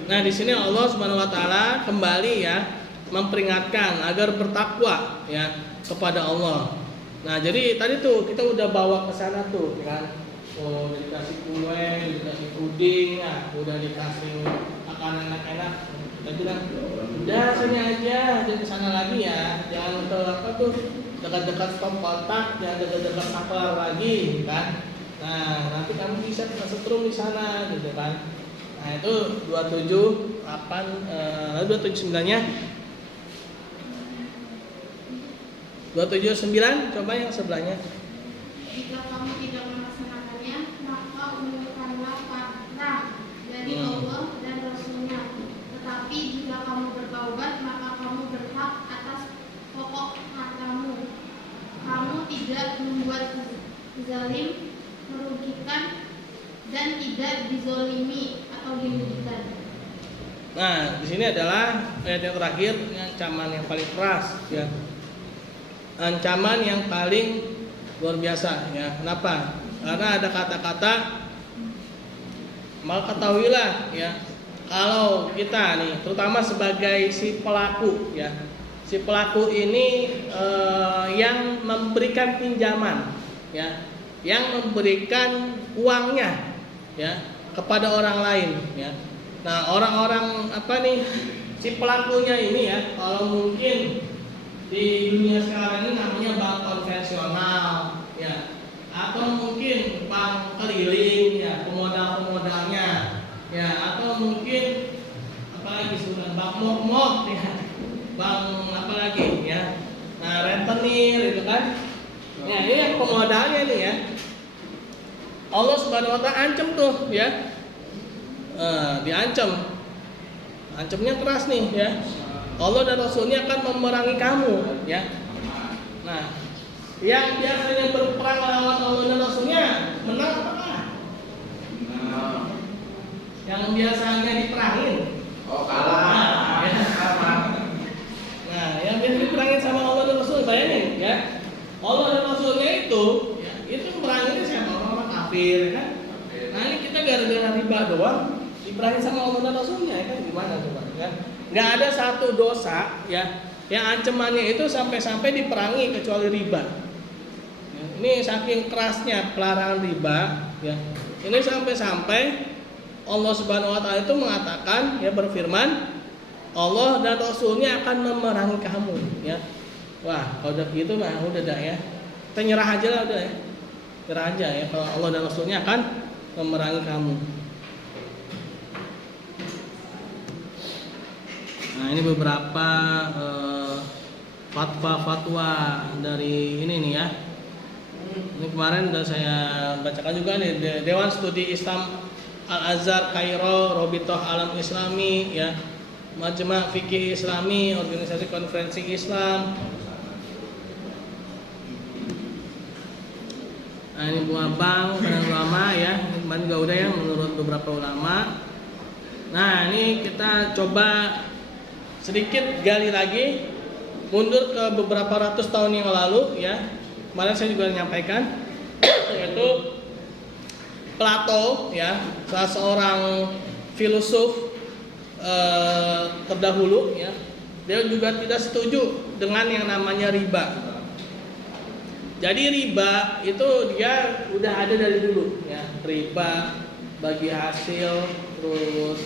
Nah di sini Allah Subhanahu Wa Taala kembali ya memperingatkan agar bertakwa ya kepada Allah. Nah jadi tadi tuh kita udah bawa ke sana tuh kan, udah dikasih kue, dikasih puding, ya, udah dikasih makanan enak-enak. Kita bilang udah sini aja, jangan ke sana lagi ya, jangan ke apa tuh dekat-dekat stop kotak, jangan dekat-dekat saklar lagi kan. Nah nanti kamu bisa kesetrum di sana gitu kan. Nah itu 278 279-nya 279 coba yang sebelahnya. Jika kamu tidak melaksanakannya, maka umurkanlah perang dari Allah dan Rasulnya. Tetapi jika kamu bertaubat, maka kamu berhak atas pokok hartamu. Kamu tidak membuat zalim, merugikan, dan tidak dizolimi atau dirugikan. Nah, di sini adalah ayat yang terakhir, ancaman yang paling keras ya. Ancaman yang paling luar biasa ya. Kenapa? Karena ada kata-kata, maka ketahuilah ya, kalau kita nih terutama sebagai si pelaku ya, si pelaku ini yang memberikan pinjaman ya, yang memberikan uangnya ya kepada orang lain ya. Nah orang-orang apa nih si pelakunya ini ya, kalau mungkin di dunia sekarang ini namanya bank konvensional ya, atau mungkin bank keliling ya, pemodal-pemodalnya ya, atau mungkin apalagi sebenarnya bank mok-mok ya, bank apalagi ya, souvenir gitu kan. Nah, ini yang pemodalnya nih ya. Allah Subhanahu wa taala ancam tuh ya. Diancam. Ancamnya keras nih ya. Allah dan Rasulnya akan memerangi kamu ya. Nah, yang biasanya berperang melawan Allah dan Rasulnya menang apa kalah? Yang biasanya diperangin Kalah. Nah, yang biasa diperangin sama Allah dan Rasul, bayangin ya. Allah dan Rasulnya itu meranginnya siapa? Orang kafir kan. Nah, ini kita gara-gara riba doang diperangin sama Allah dan Rasulnya kan, gimana coba kan? Nggak ada satu dosa ya yang ancamannya itu sampai-sampai diperangi kecuali riba. Ya, ini saking kerasnya pelarangan riba ya. Ini sampai-sampai Allah Subhanahu wa taala itu mengatakan ya, berfirman, Allah dan Rasulnya akan memerangi kamu ya. Wah, kalau udah gitu mah udah dah ya. Kita nyerah aja lah udah ya. Nyerah aja ya kalau Allah dan Rasulnya akan memerangi kamu. Nah, ini beberapa fatwa-fatwa dari ini nih ya. Ini kemarin udah saya bacakan juga nih, Dewan Studi Islam Al-Azhar Kairo, Robitoh Alam Islami ya, Majma' Fikih Islami, Organisasi Konferensi Islam. Nah, ini bunga bank dan ulama ya, ini kemarin juga udah ya menurut beberapa ulama. Nah, ini kita coba sedikit gali lagi, mundur ke beberapa ratus tahun yang lalu ya. Kemarin saya juga menyampaikan yaitu Plato ya, salah seorang filosof terdahulu ya. Dia juga tidak setuju dengan yang namanya riba. Jadi riba itu dia udah ada dari dulu ya. Riba bagi hasil, terus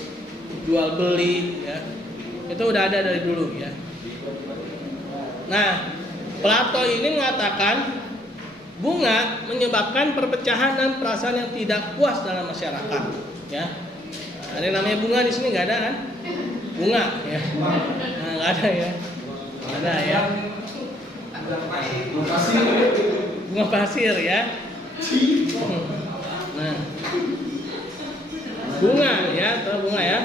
jual beli ya. Itu udah ada dari dulu ya. Nah, Plato ini mengatakan bunga menyebabkan perpecahan dan perasaan yang tidak puas dalam masyarakat ya. Nah, ini namanya bunga di sini nggak ada kan? Bunga ya. Nah, nggak ada ya. Nggak ada ya. Bunga pasir ya. Nah, bunga ya, tahu bunga ya.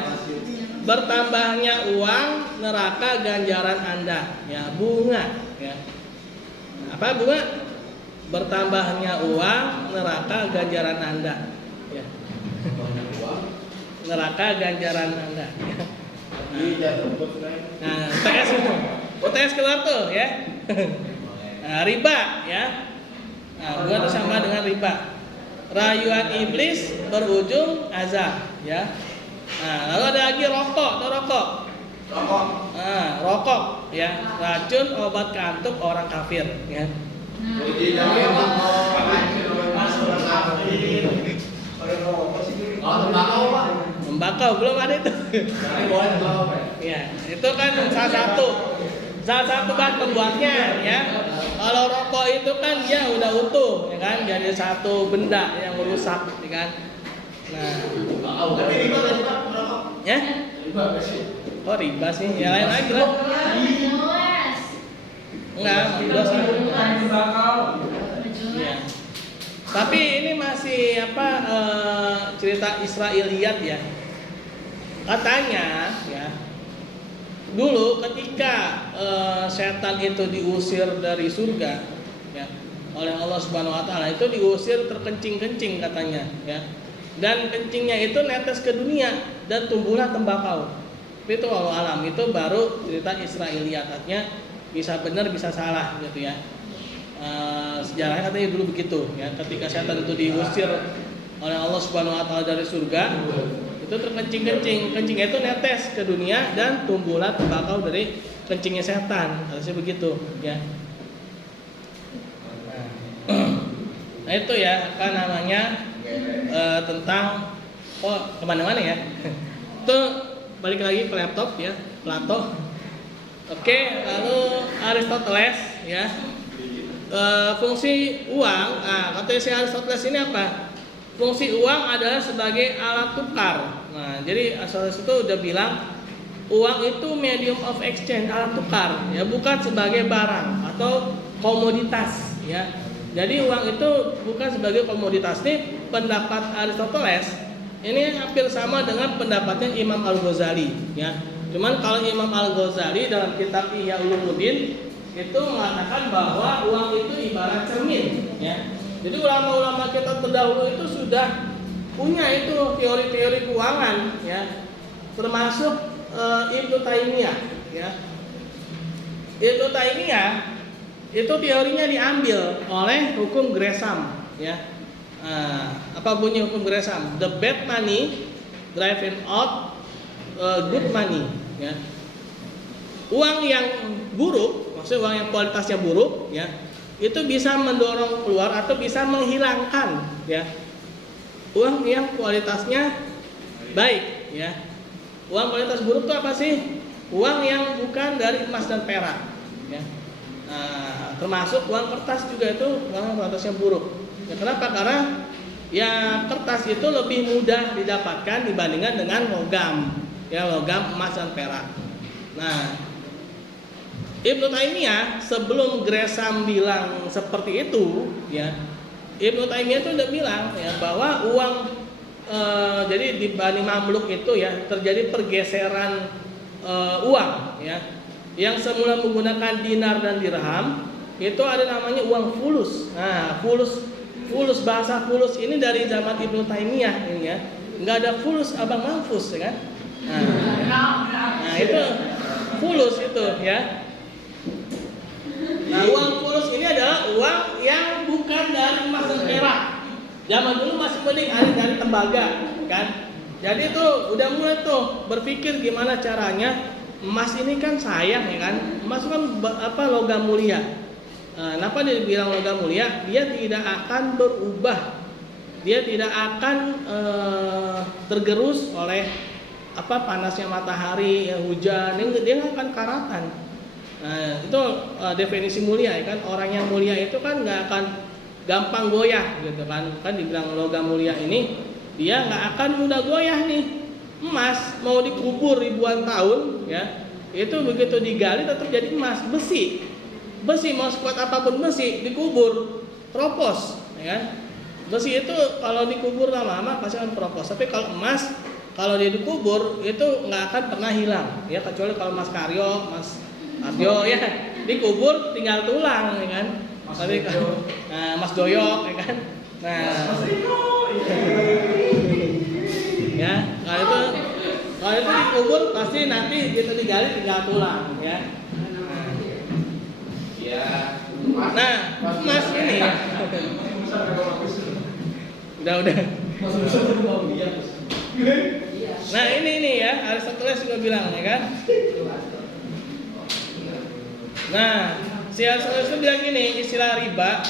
Bertambahnya uang neraka ganjaran Anda ya, bunga ya. Apa bunga? Bertambahnya uang neraka ganjaran Anda ya. Neraka ganjaran Anda ya. Nah, UTS keluar tuh ya. Nah, riba ya. Nah, bunga itu sama dengan riba. Rayuan iblis berujung azab ya. Nah, lalu ada lagi rokok, rokok. Rokok ya, racun obat kantuk orang kafir ya. Tembakau belum ada itu. Ya, itu kan salah satu bahan pembuatnya ya. Kalau rokok itu kan dia udah utuh ya kan, jadi satu benda yang merusak ya kan. Nah, tapi riba ya? Oh, riba sih, ya lain lagi lah. Enggak, dosa. Ya. Tapi ini masih cerita Israiliyat ya. Katanya ya, dulu ketika setan itu diusir dari surga ya, oleh Allah Subhanahu wa taala, itu diusir terkencing-kencing katanya ya. Dan kencingnya itu netes ke dunia dan tumbuhlah tembakau. Itu walau alam, itu baru cerita Israiliyatnya, bisa benar bisa salah gitu ya. Sejarahnya katanya dulu begitu ya, ketika setan itu diusir oleh Allah Subhanahu wa taala dari surga, itu terkencing-kencing, kencingnya itu netes ke dunia dan tumbuhlah tembakau dari kencingnya setan, harusnya begitu ya. Nah itu ya, apa namanya, tentang kemana-mana ya. Itu balik lagi ke laptop ya, Plato. Oke, lalu Aristoteles ya. Fungsi uang, kata si Aristoteles ini apa? Fungsi uang adalah sebagai alat tukar. Nah, jadi Aristoteles itu udah bilang uang itu medium of exchange, alat tukar, ya bukan sebagai barang atau komoditas ya. Jadi uang itu bukan sebagai komoditas. Ini pendapat Aristoteles ini hampir sama dengan pendapatnya Imam Al-Ghazali ya. Cuman kalau Imam Al-Ghazali dalam kitab Ihya Ulumuddin itu mengatakan bahwa uang itu ibarat cermin ya. Jadi ulama-ulama kita terdahulu itu sudah punya itu teori-teori keuangan ya. Termasuk Ibnu Taimiyah ya. Ibnu Taimiyah itu teorinya diambil oleh hukum Gresham ya. Apa bunyi hukum Gresham? The bad money driving out good money ya. Uang yang buruk, maksudnya uang yang kualitasnya buruk ya, itu bisa mendorong keluar atau bisa menghilangkan ya uang yang kualitasnya baik ya. Uang kualitas buruk itu apa sih? Uang yang bukan dari emas dan perak ya. Termasuk uang kertas juga itu uang yang kualitasnya buruk. Ya, kenapa? Karena ya kertas itu lebih mudah didapatkan dibandingkan dengan logam, ya logam emas dan perak. Nah, Ibnu Taimiyah sebelum Gresham bilang seperti itu, ya Ibnu Taimiyah itu udah bilang ya bahwa uang jadi di Bani Mamluk itu ya terjadi pergeseran uang, ya yang semula menggunakan dinar dan dirham itu ada namanya uang fulus. Nah, fulus bahasa fulus ini dari zaman Ibnu Taimiyah ini ya. Enggak ada fulus abang manfus ya kan? Nah, itu fulus itu ya. Nah, uang fulus ini adalah uang yang bukan dari emas dan perak. Zaman dulu masih mending dari tembaga kan. Jadi tuh udah mulai tuh berpikir gimana caranya emas ini kan sayang ya kan. Emas kan logam mulia. Kenapa dia bilang logam mulia? Dia tidak akan berubah, dia tidak akan tergerus oleh panasnya matahari, ya, hujan, dia nggak akan karatan. Nah, itu definisi mulia ya kan. Orang yang mulia itu kan nggak akan gampang goyah gitu kan. Kan dibilang logam mulia ini dia nggak akan mudah goyah nih. Emas mau dikubur ribuan tahun ya, itu begitu digali tetap jadi emas. Besi mau sekuat apapun besi dikubur keropos ya kan. Besi itu kalau dikubur lama-lama pasti akan keropos. Tapi kalau emas kalau dia dikubur itu nggak akan pernah hilang ya, kecuali kalau Mas Karyo, Mas Arjo ya dikubur tinggal tulang ya kan. Tapi Mas Doyok ya kan. Nah, ya kalau itu dikubur pasti nanti gitu digali tinggal tulang ya. Nah, emas ini udah. Nah, ini ya Aristoteles juga bilang ya kan. Nah, si Aristoteles itu bilang gini, istilah riba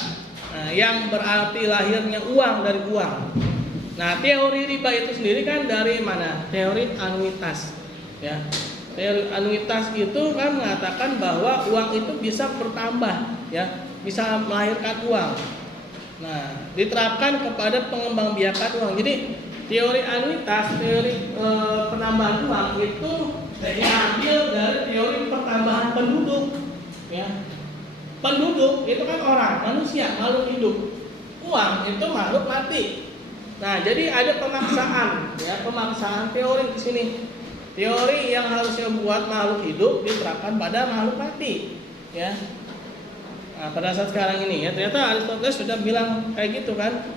yang berarti lahirnya uang dari uang. Nah, teori riba itu sendiri kan dari mana? Teori anuitas ya. Teori anuitas itu kan mengatakan bahwa uang itu bisa bertambah ya, bisa melahirkan uang. Nah, diterapkan kepada pengembangbiakan uang. Jadi teori anuitas, teori penambahan uang itu diambil dari teori pertambahan penduduk ya. Penduduk itu kan orang, manusia, makhluk hidup. Uang itu makhluk mati. Nah, jadi ada pemaksaan ya, pemaksaan teori di sini. Teori yang harusnya buat makhluk hidup diterapkan pada makhluk mati ya. Nah, pada saat sekarang ini ya ternyata Aristoteles sudah bilang kayak gitu kan.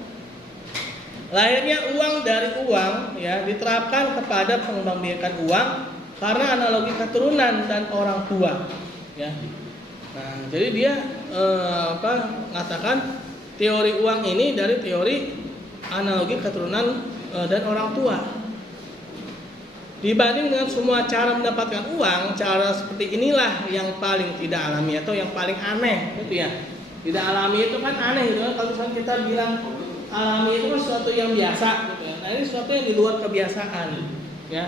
Lahirnya uang dari uang ya diterapkan kepada pengembangbiakan uang karena analogi keturunan dan orang tua ya. Nah, jadi dia mengatakan teori uang ini dari teori analogi keturunan dan orang tua. Dibanding dengan semua cara mendapatkan uang, cara seperti inilah yang paling tidak alami atau yang paling aneh gitu ya. Tidak alami itu kan aneh gitu kan. Kalau misalnya kita bilang alami itu kan sesuatu yang biasa gitu ya. Nah, ini sesuatu yang di luar kebiasaan ya.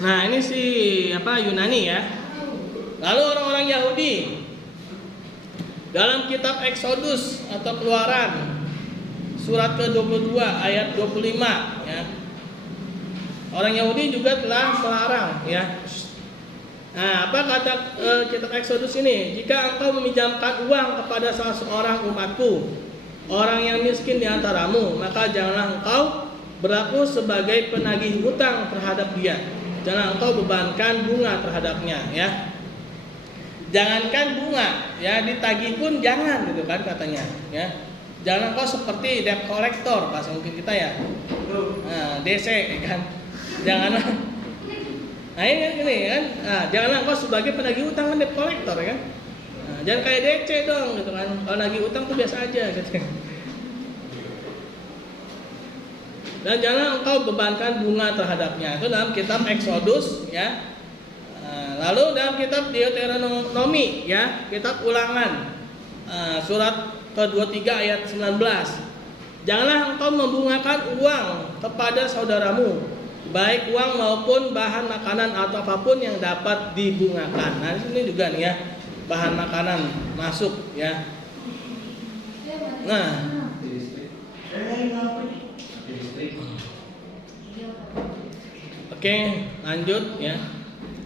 Nah, ini si Yunani ya. Lalu orang-orang Yahudi dalam kitab Exodus atau Keluaran surat ke-22 ayat 25 ya. Orang Yahudi juga telah melarang ya. Nah, apa kata kitab Exodus ini? Jika engkau meminjamkan uang kepada salah seorang umatku, orang yang miskin di antaramu, maka janganlah engkau berlaku sebagai penagih hutang terhadap dia. Jangan engkau bebankan bunga terhadapnya, ya. Jangankan bunga, ya, ditagih pun jangan, gitu kan katanya, ya. Jangan engkau seperti debt collector, bahasa mungkin kita ya. Nah, DC, kan. Janganlah. Nah, ini kan. Nah, janganlah engkau sebagai penagih hutang, kan debt collector, kan. Nah, jangan kayak DC dong, gitu kan. Kalau nagih hutang tuh biasa aja, gitu. Dan jangan engkau bebankan bunga terhadapnya. Itu dalam kitab Exodus, ya. Lalu dalam kitab Deuteronomi, ya, kitab Ulangan, surat ke-23 ayat 19. Janganlah engkau membungakan uang kepada saudaramu, baik uang maupun bahan makanan atau apapun yang dapat dibungakan. Nah, ini juga nih, ya, bahan makanan masuk, ya. Nah, oke, lanjut, ya.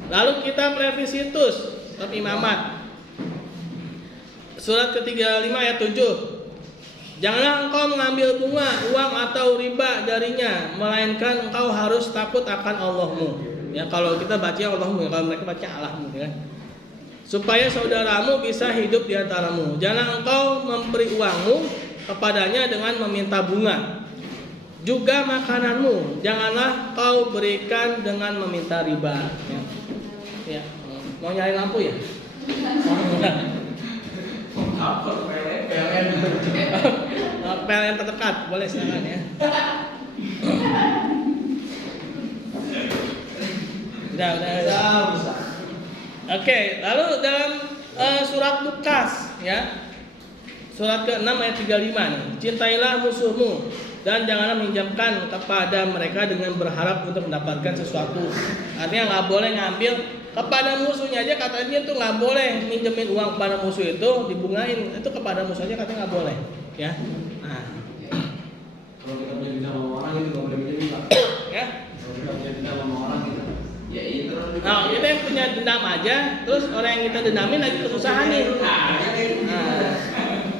Lalu kita merevisi kitab Imamat, surat ke-35 ayat 7. Janganlah engkau mengambil bunga, uang atau riba darinya, melainkan engkau harus takut akan Allahmu. Ya, kalau kita baca Allahmu, kalau mereka baca Allahmu, ya. Supaya saudaramu bisa hidup di antaramu. Janganlah engkau memberi uangmu kepadanya dengan meminta bunga. Juga makananmu janganlah kau berikan dengan meminta riba, ya. Ya. Mau nyari lampu ya? PLN terdekat, boleh silakan, ya. Udah. Oke, lalu dalam surat Lukas, ya. Surat ke-6 ayat 35 nih. Cintailah musuhmu dan janganlah meminjamkan kepada mereka dengan berharap untuk mendapatkan sesuatu. Artinya nggak boleh ngambil kepada musuhnya aja, katanya tuh nggak boleh minjemin uang kepada musuh itu dibungain, itu kepada musuh aja katanya nggak boleh, ya. Nah, Kalau kita punya dendam sama orang itu nggak boleh minjemin, Pak. ya. Kalau kita punya dendam sama orang gitu, ya itu. Nah, kita yang punya dendam aja, terus orang yang kita dendamin lagi kesusahan nih. Nah,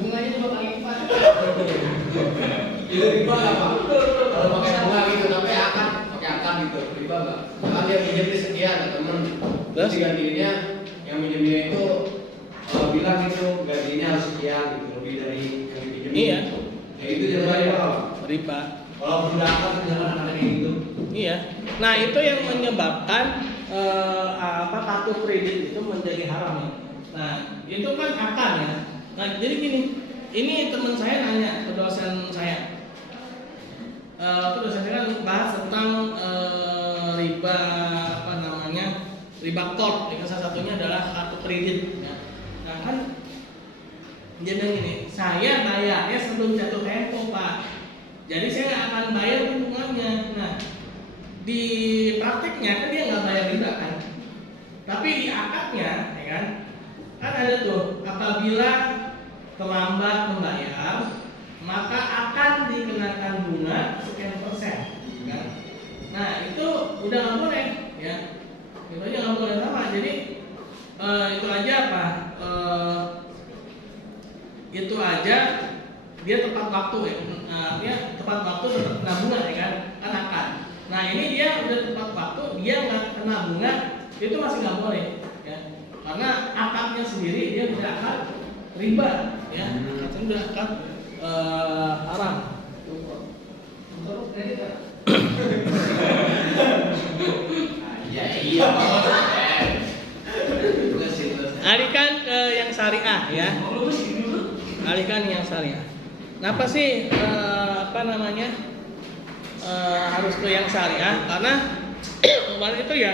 Bunganya cuma kali 4. Itu riba nggak, Pak? Kalau pakai bunga gitu, tapi pakai akad gitu, riba nggak? Kan dia minjemin sekian ke temen, terus gantinya yang minjemnya itu bilang itu gantinya harus sekian gitu, lebih dari yang dipinjemin. Iya. Ya itu riba, Pak. riba. Kalau udah akad itu jangan ada kayak gitu. Iya. Nah, itu yang menyebabkan kartu kredit itu menjadi haram, ya. Nah, itu kan akad, ya. Nah, jadi gini, ini teman saya nanya ke dosen saya. Dosen saya kan bahas tentang riba, riba korp. Yang salah satunya adalah kartu kredit, ya. Nah, kan dia bilang gini, saya bayarnya sebelum jatuh tempo, Pak. Jadi saya nggak akan bayar bunganya. Nah, di prakteknya kan dia nggak bayar riba kan, tapi di akadnya, ya kan ada tuh, apabila terlambat membayar maka akan dikenakan bunga sekian persen, kan? Nah, itu udah nggak boleh, ya. Itu aja nggak boleh sama. Jadi itu aja apa? Itu aja dia tepat waktu, ya. Dia tepat waktu tetap kena bunga, ya kan? Kan akad. Nah, ini dia udah tepat waktu, dia nggak kena bunga, itu masih nggak boleh, ya. Karena akadnya sendiri dia udah akad riba, ya. Akadnya udah akad haram. Iya. Alihkan ke yang syariah, ya. Alihkan yang syariah. Kenapa sih harus ke yang syariah? Karena kemarin itu, ya,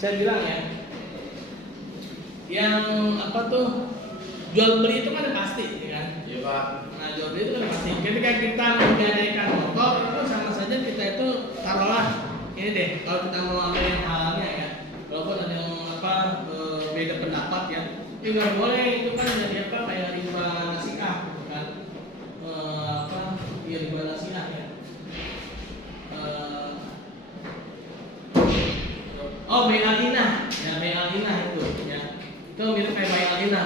saya bilang, ya, yang jual beli itu kan pasti, ya kan? Iya, Pak. Nah, jual beli itu kan pasti. Ketika kita menggadaikan motor itu sama saja kita itu, taruhlah ini deh, kalau kita mau ambil yang halalnya, ya, walaupun ada yang beda pendapat, ya, itu nggak boleh, itu kan jadi kayak riba nasiah, kan? Riba nasiah, ya. Bai'al inah, ya, bai'al inah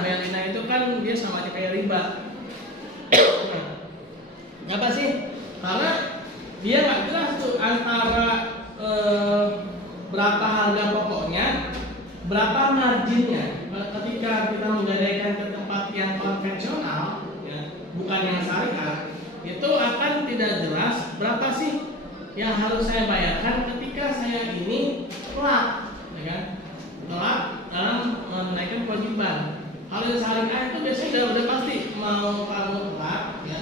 bayar inah itu kan dia sama aja kayak riba. Kenapa sih? Karena dia nggak jelas tuh antara berapa harga pokoknya, berapa marginnya. Ketika kita menggadaikan ke tempat yang konvensional, ya, bukan yang syariah, itu akan tidak jelas berapa sih yang harus saya bayarkan ketika saya ini telat, ya kan? Telat dalam menunaikan kewajiban. Kalau yang syariah itu biasanya udah pasti mau kamu telat, ya,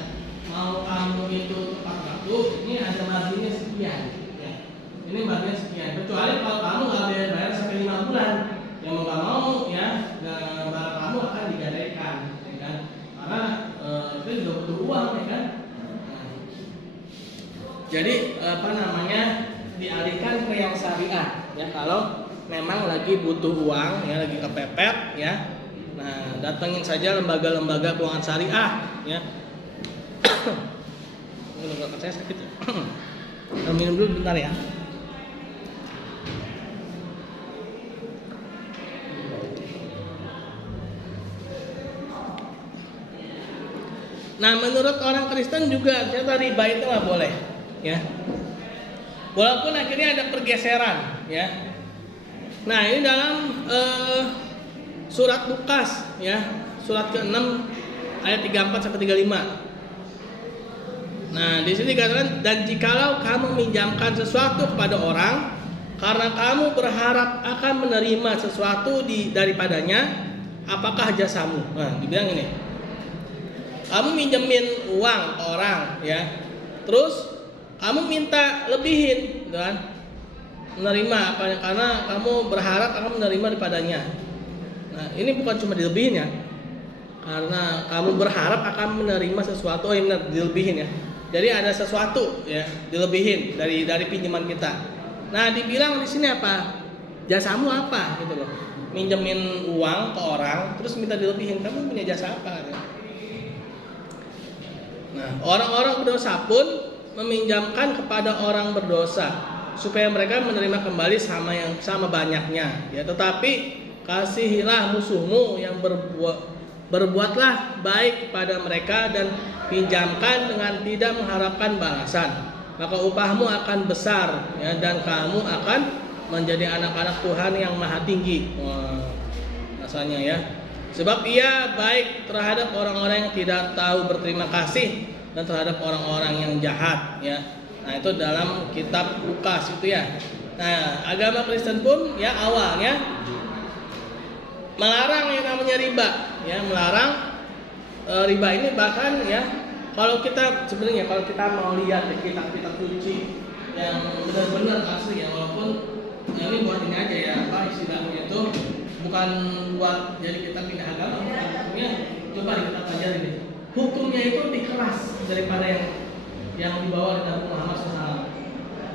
mau kamu itu tepat waktu, ini ada marginnya sekian, ya. Ini marginnya sekian. Kecuali kalau kamu nggak bayar sampai 5 bulan, yang mau nggak mau, ya, barang kamu akan digadaikan, ya kan? Karena itu juga butuh uang, ya kan? Jadi dialihkan ke yang syariah, ya, kalau memang lagi butuh uang, ya, lagi kepepet, ya. Nah, datengin saja lembaga-lembaga keuangan syariah, ya. Ini saya sakit ya. Minum dulu bentar ya. Nah, menurut orang Kristen juga ternyata riba itu nggak boleh, ya. Walaupun akhirnya ada pergeseran, ya. Nah, ini dalam surat Lukas, ya, surat ke-6 ayat 34 sampai 35. Nah, di sini dikatakan, dan jikalau kamu minjamkan sesuatu kepada orang karena kamu berharap akan menerima sesuatu daripadanya, apakah jasamu? Nah, dibilang ini. Kamu minjemin uang ke orang, ya. Terus kamu minta lebihin, gitu kan? Menerima karena kamu berharap akan menerima daripadanya. Nah, ini bukan cuma dilebihin, ya. Karena kamu berharap akan menerima sesuatu, dilebihin, ya. Jadi ada sesuatu, ya, dilebihin dari pinjaman kita. Nah, dibilang di sini apa? Jasamu apa, gitu loh. Minjemin uang ke orang terus minta dilebihin, kamu punya jasa apa, gitu? Nah, orang-orang berdosa pun meminjamkan kepada orang berdosa supaya mereka menerima kembali sama banyaknya, ya. Tetapi kasihilah musuhmu yang berbuatlah baik kepada mereka dan pinjamkan dengan tidak mengharapkan balasan, maka upahmu akan besar, ya, dan kamu akan menjadi anak-anak Tuhan yang maha tinggi. Wah, rasanya, ya. Sebab ia baik terhadap orang-orang yang tidak tahu berterima kasih dan terhadap orang-orang yang jahat, ya. Nah, itu dalam kitab Lukas itu, ya. Nah, agama Kristen pun, ya, awalnya melarang yang namanya riba, ya, melarang riba ini. Bahkan, ya, kalau kita sebenarnya kalau kita mau lihat kitab-kitab suci yang benar-benar asli, ya, walaupun ini buat ini aja, ya, apa istilahnya itu bukan buat jadi kita pindah agama, hukumnya coba kita pelajari deh. Hukumnya itu lebih keras daripada yang dibawa oleh Nabi Muhammad SAW.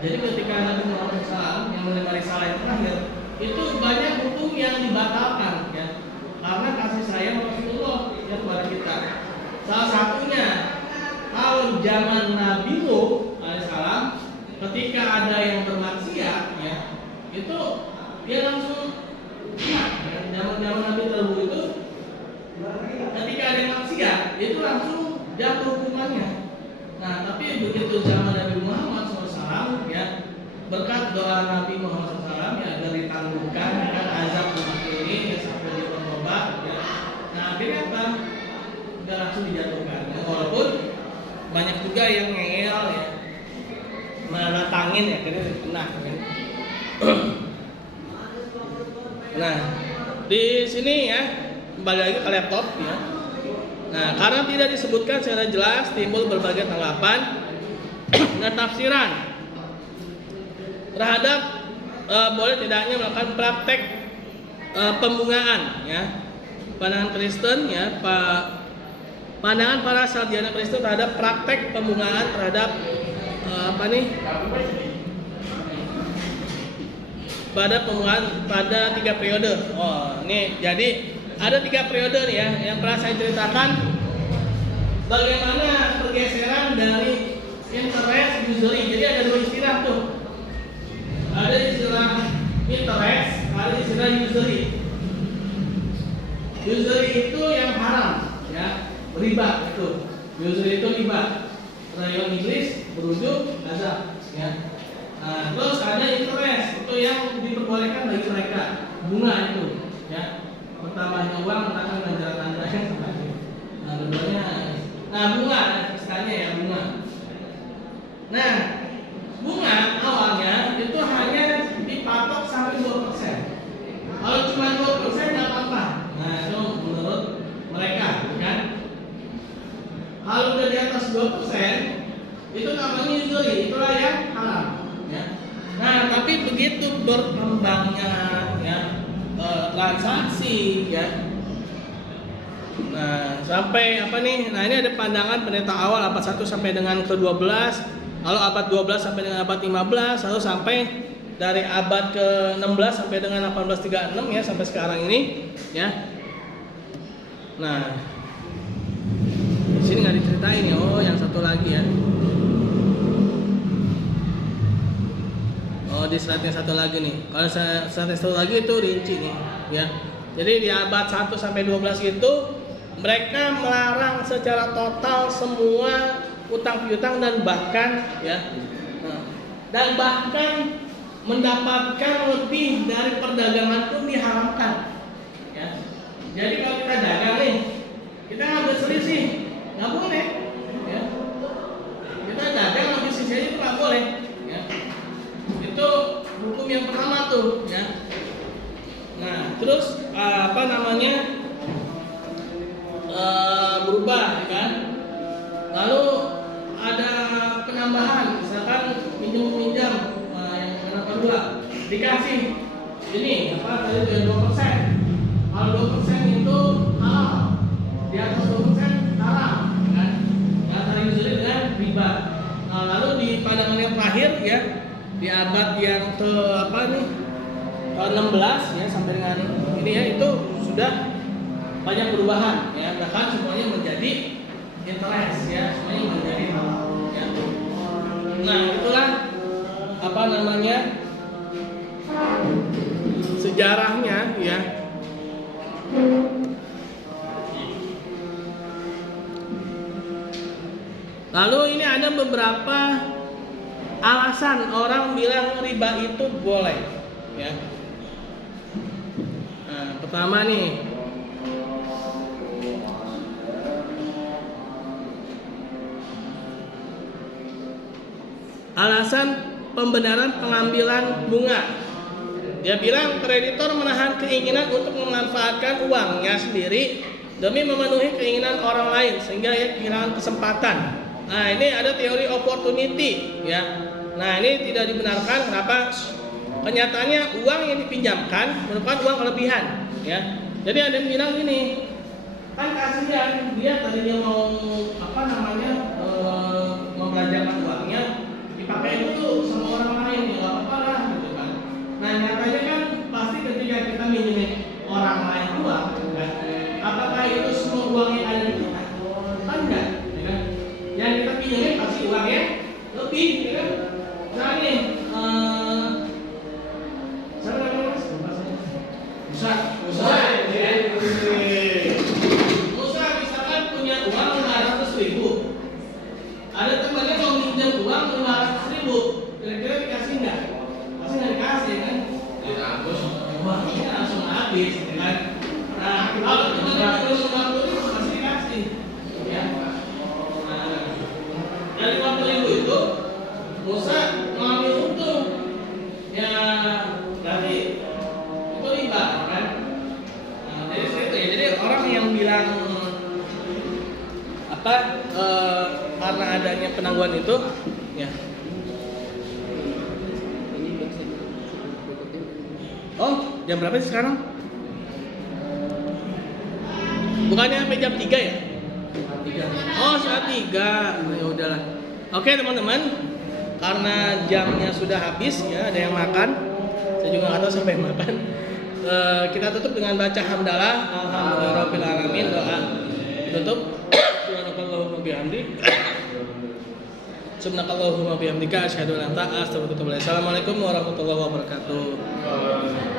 Jadi ketika Nabi Muhammad SAW yang menerima risalah yang terakhir, itu banyak hukum yang dibatalkan, ya, karena kasih sayang Rasulullah, ya, kepada kita. Salah satunya kalau zaman Nabi Nuh alaihissalam, ketika ada yang bermaksiat, ya, itu dia langsung kena. Zaman Nabi Nuh itu ketika ada yang maksiat, itu langsung jatuh hukumannya. Nah, tapi begitu zaman Nabi Muhammad SAW, ya, berkat doa Nabi Muhammad SAW, ya, agar ditangguhkan, kan, azab umat ini, ya, sampai dia bertobat, ya. Nah, akhirnya apa? Tidak langsung dijatuhkan. Ya, walaupun banyak juga yang ngeyel, ya, menantangin, ya, akhirnya kena, ya. Nah, di sini, ya, kembali lagi ke laptop, ya. Nah, karena tidak disebutkan secara jelas, timbul berbagai tanggapan dan tafsiran terhadap boleh tidaknya melakukan praktek pembungaan, ya. Pandangan Kristen, ya, pandangan para sarjana Kristen terhadap praktek pembungaan terhadap pada pembungaan pada 3 periode. Oh, ini jadi ada 3 periode nih, ya, yang pernah saya ceritakan bagaimana pergeseran dari interest usury. Jadi ada 2 istilah tuh. Ada istilah interest, ada istilah usury. Usury itu yang haram, ya, riba itu. Usury itu riba. Rayuan iblis berujung azab, ya. Nah, terus ada interest, itu yang diperbolehkan bagi mereka. Bunga itu, ya. Pertamanya uang akan ganjaran-ganjarannya seperti. Nah, keduanya, bunga istilahnya ya, bunga. Nah, bunga awalnya itu hanya dipatok sampai 2%. Kalau cuma 2% nggak apa-apa. Nah, itu menurut mereka, kan? Kalau udah di atas 2%, itu namanya usury, itulah yang haram. Ya. Nah, tapi begitu berkembangnya ya transaksi, ya. Nah, sampai apa nih? Nah, ini ada pandangan pendeta awal abad 1 sampai dengan ke-12, lalu abad 12 sampai dengan abad 15, lalu sampai dari abad ke-16 sampai dengan 1836 ya, sampai sekarang ini, ya. Nah, di sini nggak diceritain ya. Oh, yang satu lagi ya. Oh, di slide yang satu lagi nih. Kalau slide yang satu lagi itu rinci nih, ya. Jadi di abad 1 sampai 12 itu mereka melarang secara total semua utang piutang dan bahkan ya. Dan bahkan mendapatkan lebih dari perdagangan pun diharamkan. Ya. Jadi kalau kita dagang nih, kita ngambil selisih, nggak boleh. Ya. Kita dagang ngambil selisih itu nggak boleh. Ya. Itu hukum yang pertama tuh. Ya. Nah, terus apa namanya berubah, ya kan? Lalu ada penambahan, misalkan minjem yang kedua dikasih ini apa tadi itu 2%. Kalau 2% itu halal, di atas 2% haram, kan? Yang tadi usury dengan riba. Nah, lalu di pandangan yang terakhir ya, di abad yang ke apa nih? Ke-16 ya sampai dengan ini ya, itu sudah banyak perubahan ya, bahkan semuanya menjadi interest ya, semuanya menjadi halal ya. Nah, itulah apa namanya sejarahnya ya. Lalu ini ada beberapa alasan orang bilang riba itu boleh ya. Nah, pertama nih, alasan pembenaran pengambilan bunga. Dia bilang kreditor menahan keinginan untuk memanfaatkan uangnya sendiri demi memenuhi keinginan orang lain sehingga ia kehilangan kesempatan. Nah, ini ada teori opportunity ya. Nah, ini tidak dibenarkan. Kenapa? Kenyataannya uang yang dipinjamkan merupakan uang kelebihan ya. Jadi ada yang bilang gini, kan kasihan dia tadinya mau apa namanya membelanjakan uangnya dipakai dulu sama orang lain ya, nggak apa-apa lah gitu kan. Nah, nyatanya kan pasti ketika kita minjemin orang lain uang kan, apakah itu semua uang yang ada di kita? Kan enggak ya kan? Yang kita pinjemin pasti uangnya lebih ya kan. Nah, nih Musa misalkan punya uang 500.000. Ada temannya mau minjem uang 500.000. Kira-kira dikasih nggak? Pasti nggak dikasih kan? Uangnya langsung habis, kan? Nah, kalau temannya mau 50.000 pasti dikasih. Ya. Nah, dari 50.000 itu Musa mengambil untung. Ya, berarti itu riba kan? Nah, dari situ ya. Jadi orang yang bilang apa karena adanya penangguhan itu ya. Oh, jam berapa sih sekarang? Bukannya sampai jam 3 ya? Oh, saat 3. Ya udahlah. Oke, teman-teman. Karena jamnya sudah habis ya, ada yang makan. Saya juga nggak tahu siapa yang makan. Kita tutup dengan baca hamdalah. Alhamdulillahirabbil alamin. Doa tutup. Subhanakallahumma bihamdik. Subhanakallahumma bihamdika asyhadu an la ilaha illa anta astaghfiruka wa atubu ilaik. Assalamualaikum warahmatullahi wabarakatuh.